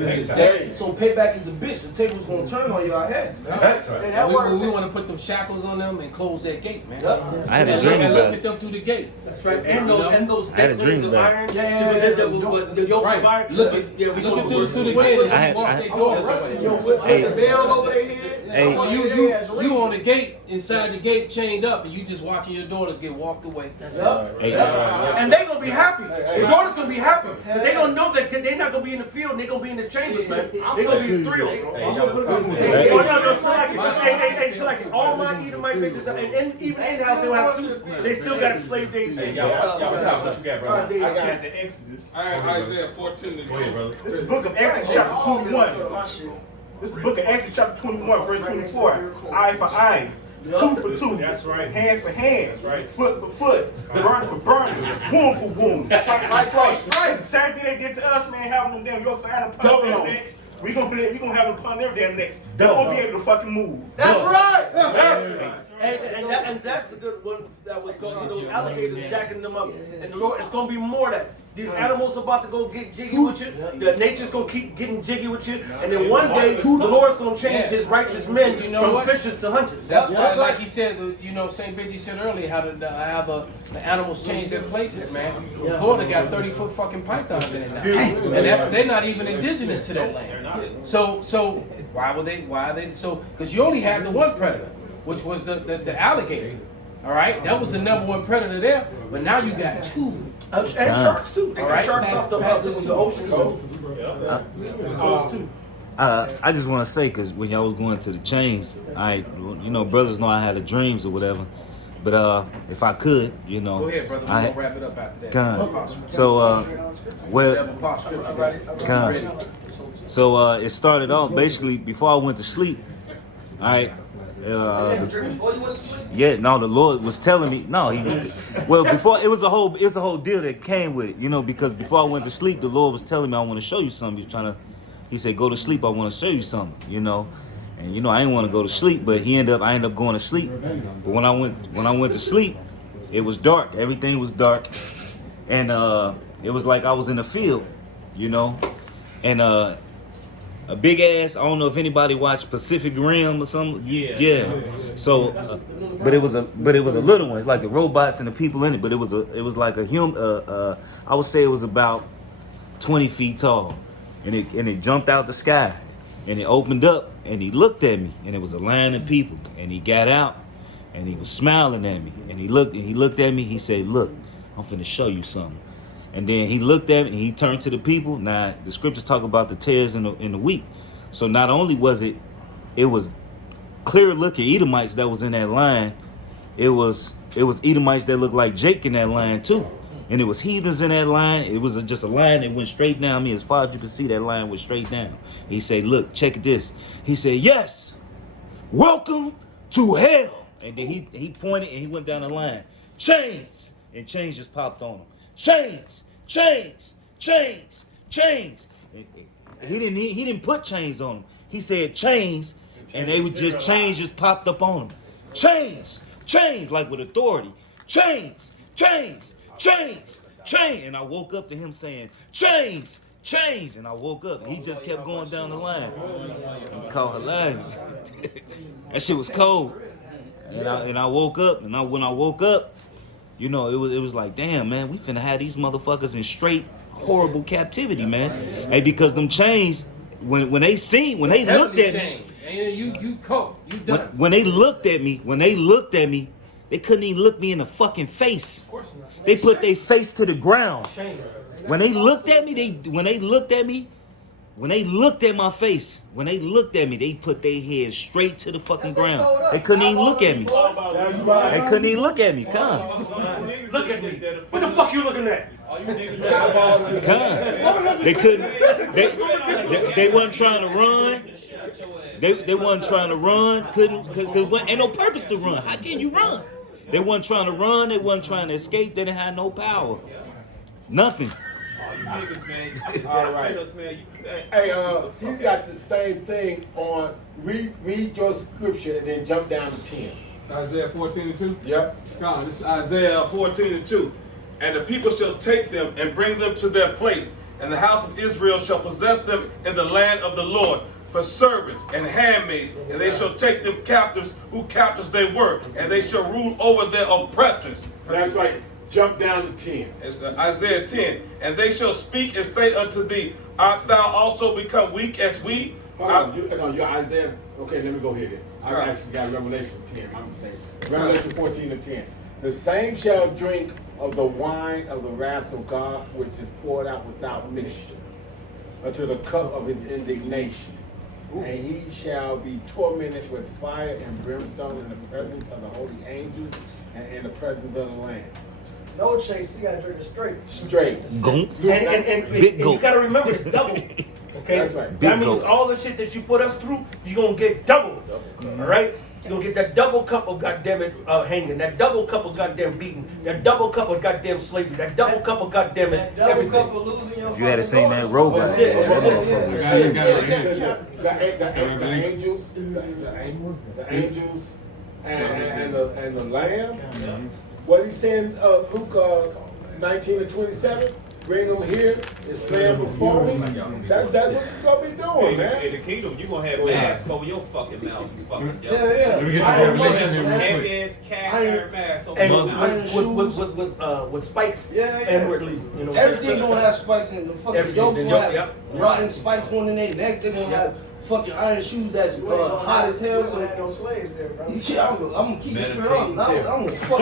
So payback is a bitch. The table's going to turn on your heads, man. That's right. We want to put them shackles on them and close that gate, man. I had a dream about look at them through the gate. That's right. And those I had a dream about it. the yokes of iron. Look at through the gate as you walk their doors. The bell over their head. So you on the gate, inside the gate, chained up, and you just watching your daughters get walked away. And they gonna be happy. The daughters gonna be happy because they gonna know that they're not gonna be in the field. They gonna be in the chambers, man. They gonna be thrilled. So like all my Edomite bitches, and even in house they'll have two. They still got slave days. What you got, brother? I got the Exodus. All right, Isaiah 14. Go ahead, brother. This is the book of Exodus, chapter 21. This is the book of Exodus, chapter 21, verse 24. Eye for eye, tooth for tooth. That's right. Hand for hand. That's right. Foot for foot. Burn for burning. Wound for wound. Strike for strike. It's the same thing they did to us, man. Having them damn yokes of iron pumping necks. We gonna have them upon their damn necks. They won't be able to fucking move. That's right. And that's a good one that was going to those alligators jacking them up. And the Lord, it's going to be more of that. These animals about to go get jiggy with you. The nature's going to keep getting jiggy with you. And then one day, the Lord's going to change his righteous men from fishers to hunters. That's why, like he said, St. Benji said earlier, how the animals change their places, man. Florida got 30-foot fucking pythons in it now. And they're not even indigenous to that land. So why are they so? Because you only had the one predator, which was the alligator. All right, that was the #1 predator there. But now you got two. And sharks too. They got sharks off the ocean too. I just want to say, because when y'all was going to the chains, brothers know I had the dreams or whatever. But if I could, Go ahead, brother. We're going to wrap it up after that. So it started off basically before I went to sleep. All right. The Lord was telling me. No, he was. Before it was a whole deal that came with it, because before I went to sleep, the Lord was telling me, I want to show you something. He said, go to sleep. I want to show you something, And I didn't want to go to sleep, but I ended up going to sleep. But when I went to sleep, it was dark. Everything was dark, and it was like I was in a field, and a big ass. I don't know if anybody watched Pacific Rim or something. Yeah. So, but it was a little one. It's like the robots and the people in it. But it was like a human. I would say it was about 20 feet tall, and it jumped out the sky, and it opened up, and he looked at me, and it was a line of people, and he got out, and he was smiling at me, and he looked at me. He said, "Look, I'm finna show you something." And then he looked at me and he turned to the people. Now, the scriptures talk about the tares in the wheat. So not only was it was clear looking Edomites that was in that line, it was Edomites that looked like Jake in that line too. And it was heathens in that line. It was just a line that went straight down. As far as you could see, that line went straight down. He said, "Look, check this." He said, "Yes, welcome to hell." And then he pointed and he went down the line. Chains. And chains just popped on him. Chains. He didn't put chains on them. He said chains, and they would chains just popped up on them. Chains, like with authority. Chains. And I woke up to him saying chains. And I woke up, and he just kept going down the line. And called her lying. That shit was cold. And I woke up, and when I woke up, it was like, damn, man, we finna have these motherfuckers in straight horrible captivity, man. Hey, because them chains, when they looked at me, when they looked at me, they couldn't even look me in the fucking face. They put their face to the ground. When they looked at my face, they put their head straight to the fucking ground. They couldn't even look at me. Come. Look at me. What the fuck you looking at? Come. They couldn't. They wasn't trying to run. They wasn't trying to run. Cause ain't no purpose to run. How can you run? They wasn't trying to run. They wasn't trying to escape. They didn't have no power. Nothing. All right. Hey, he's got the same thing on. Read your scripture and then jump down to 10. Isaiah 14:2? Yep. Come on, this is Isaiah 14:2. And the people shall take them and bring them to their place, and the house of Israel shall possess them in the land of the Lord for servants and handmaids, and they shall take them captives who captives they were, and they shall rule over their oppressors. That's right. Jump down to 10. It's Isaiah 10. And they shall speak and say unto thee, art thou also become weak as we? Hold on, you're Isaiah. Okay, let me go here then. I actually got Revelation 10. My mistake. Revelation 14:10. The same shall drink of the wine of the wrath of God, which is poured out without mixture, unto the cup of his indignation. And he shall be tormented with fire and brimstone in the presence of the holy angels and in the presence of the Lamb. No chase, you gotta drink it straight. Straight. And you gotta remember it's double. Okay? That's right. That means all the shit that you put us through, you're gonna get double. All right? You're gonna get that double cup of goddamn it hanging, that double cup of goddamn beating, that double cup of goddamn slavery, that double cup of goddamn it everything. If you had seen that robot, That's it. The angels, and the lamb. What he's saying, Luke 19:27. Bring them here and slam before me. That's what he's gonna be doing, man. In the kingdom, you gonna have masks over your fucking mouth, you fucking Yeah. Let me get the revelation here real quick. Heavy ass cast iron mask over your mouth. With spikes. Yeah. You know, Everything gonna have spikes in the fucking yokes gonna have rotten spikes going in their neck. They're gonna have fucking iron shoes that's hot as hell. So had no slaves there, bro. shit, I'm gonna keep the spirit on. I'm gonna fuck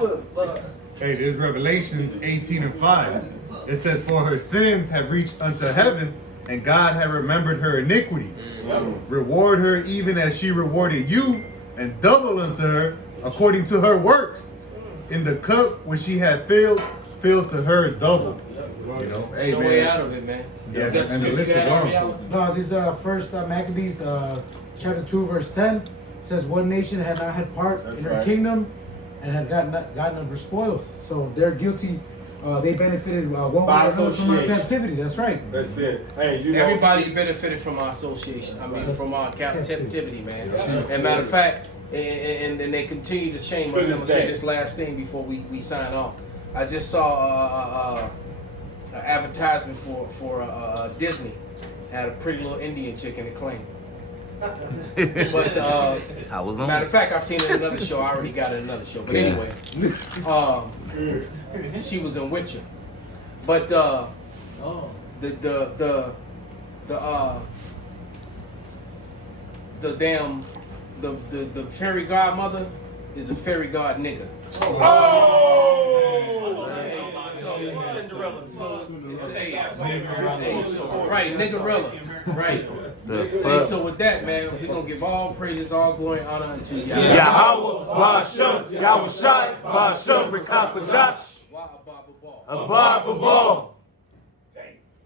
with it. Hey, there's Revelations 18:5. It says, "For her sins have reached unto heaven, and God had remembered her iniquity. Reward her even as she rewarded you, and double unto her according to her works. In the cup which she had filled to her double." You know, Ain't no way out of it, man. Yeah, Is that and the scripture list you is had already long. out? No, this first Maccabees chapter 2 verse 10 says one nation had not had part in her kingdom and had gotten of her spoils. So they're guilty. They benefited one way or another from our captivity. That's right. That's it. Hey, you know, Everybody benefited from our association. I mean, from our captivity, man. And matter of fact, and they continue to shame us. I'm gonna say this last thing before we sign off. I just saw an advertisement for Disney. Had a pretty little Indian chick in the claim. But I was on. matter of fact, I've seen it in another show. I already got it in another show. But anyway, she was in Witcher. But the fairy godmother is a fairy god nigga. Cinderella. Right, niggerella. Right. Hey, so with that, man, we're gonna give all praises, all glory, and honor unto Yahweh. Yahweh, Basham, Yahweh Shai, Basham, Rekakwadash, Abba Babal.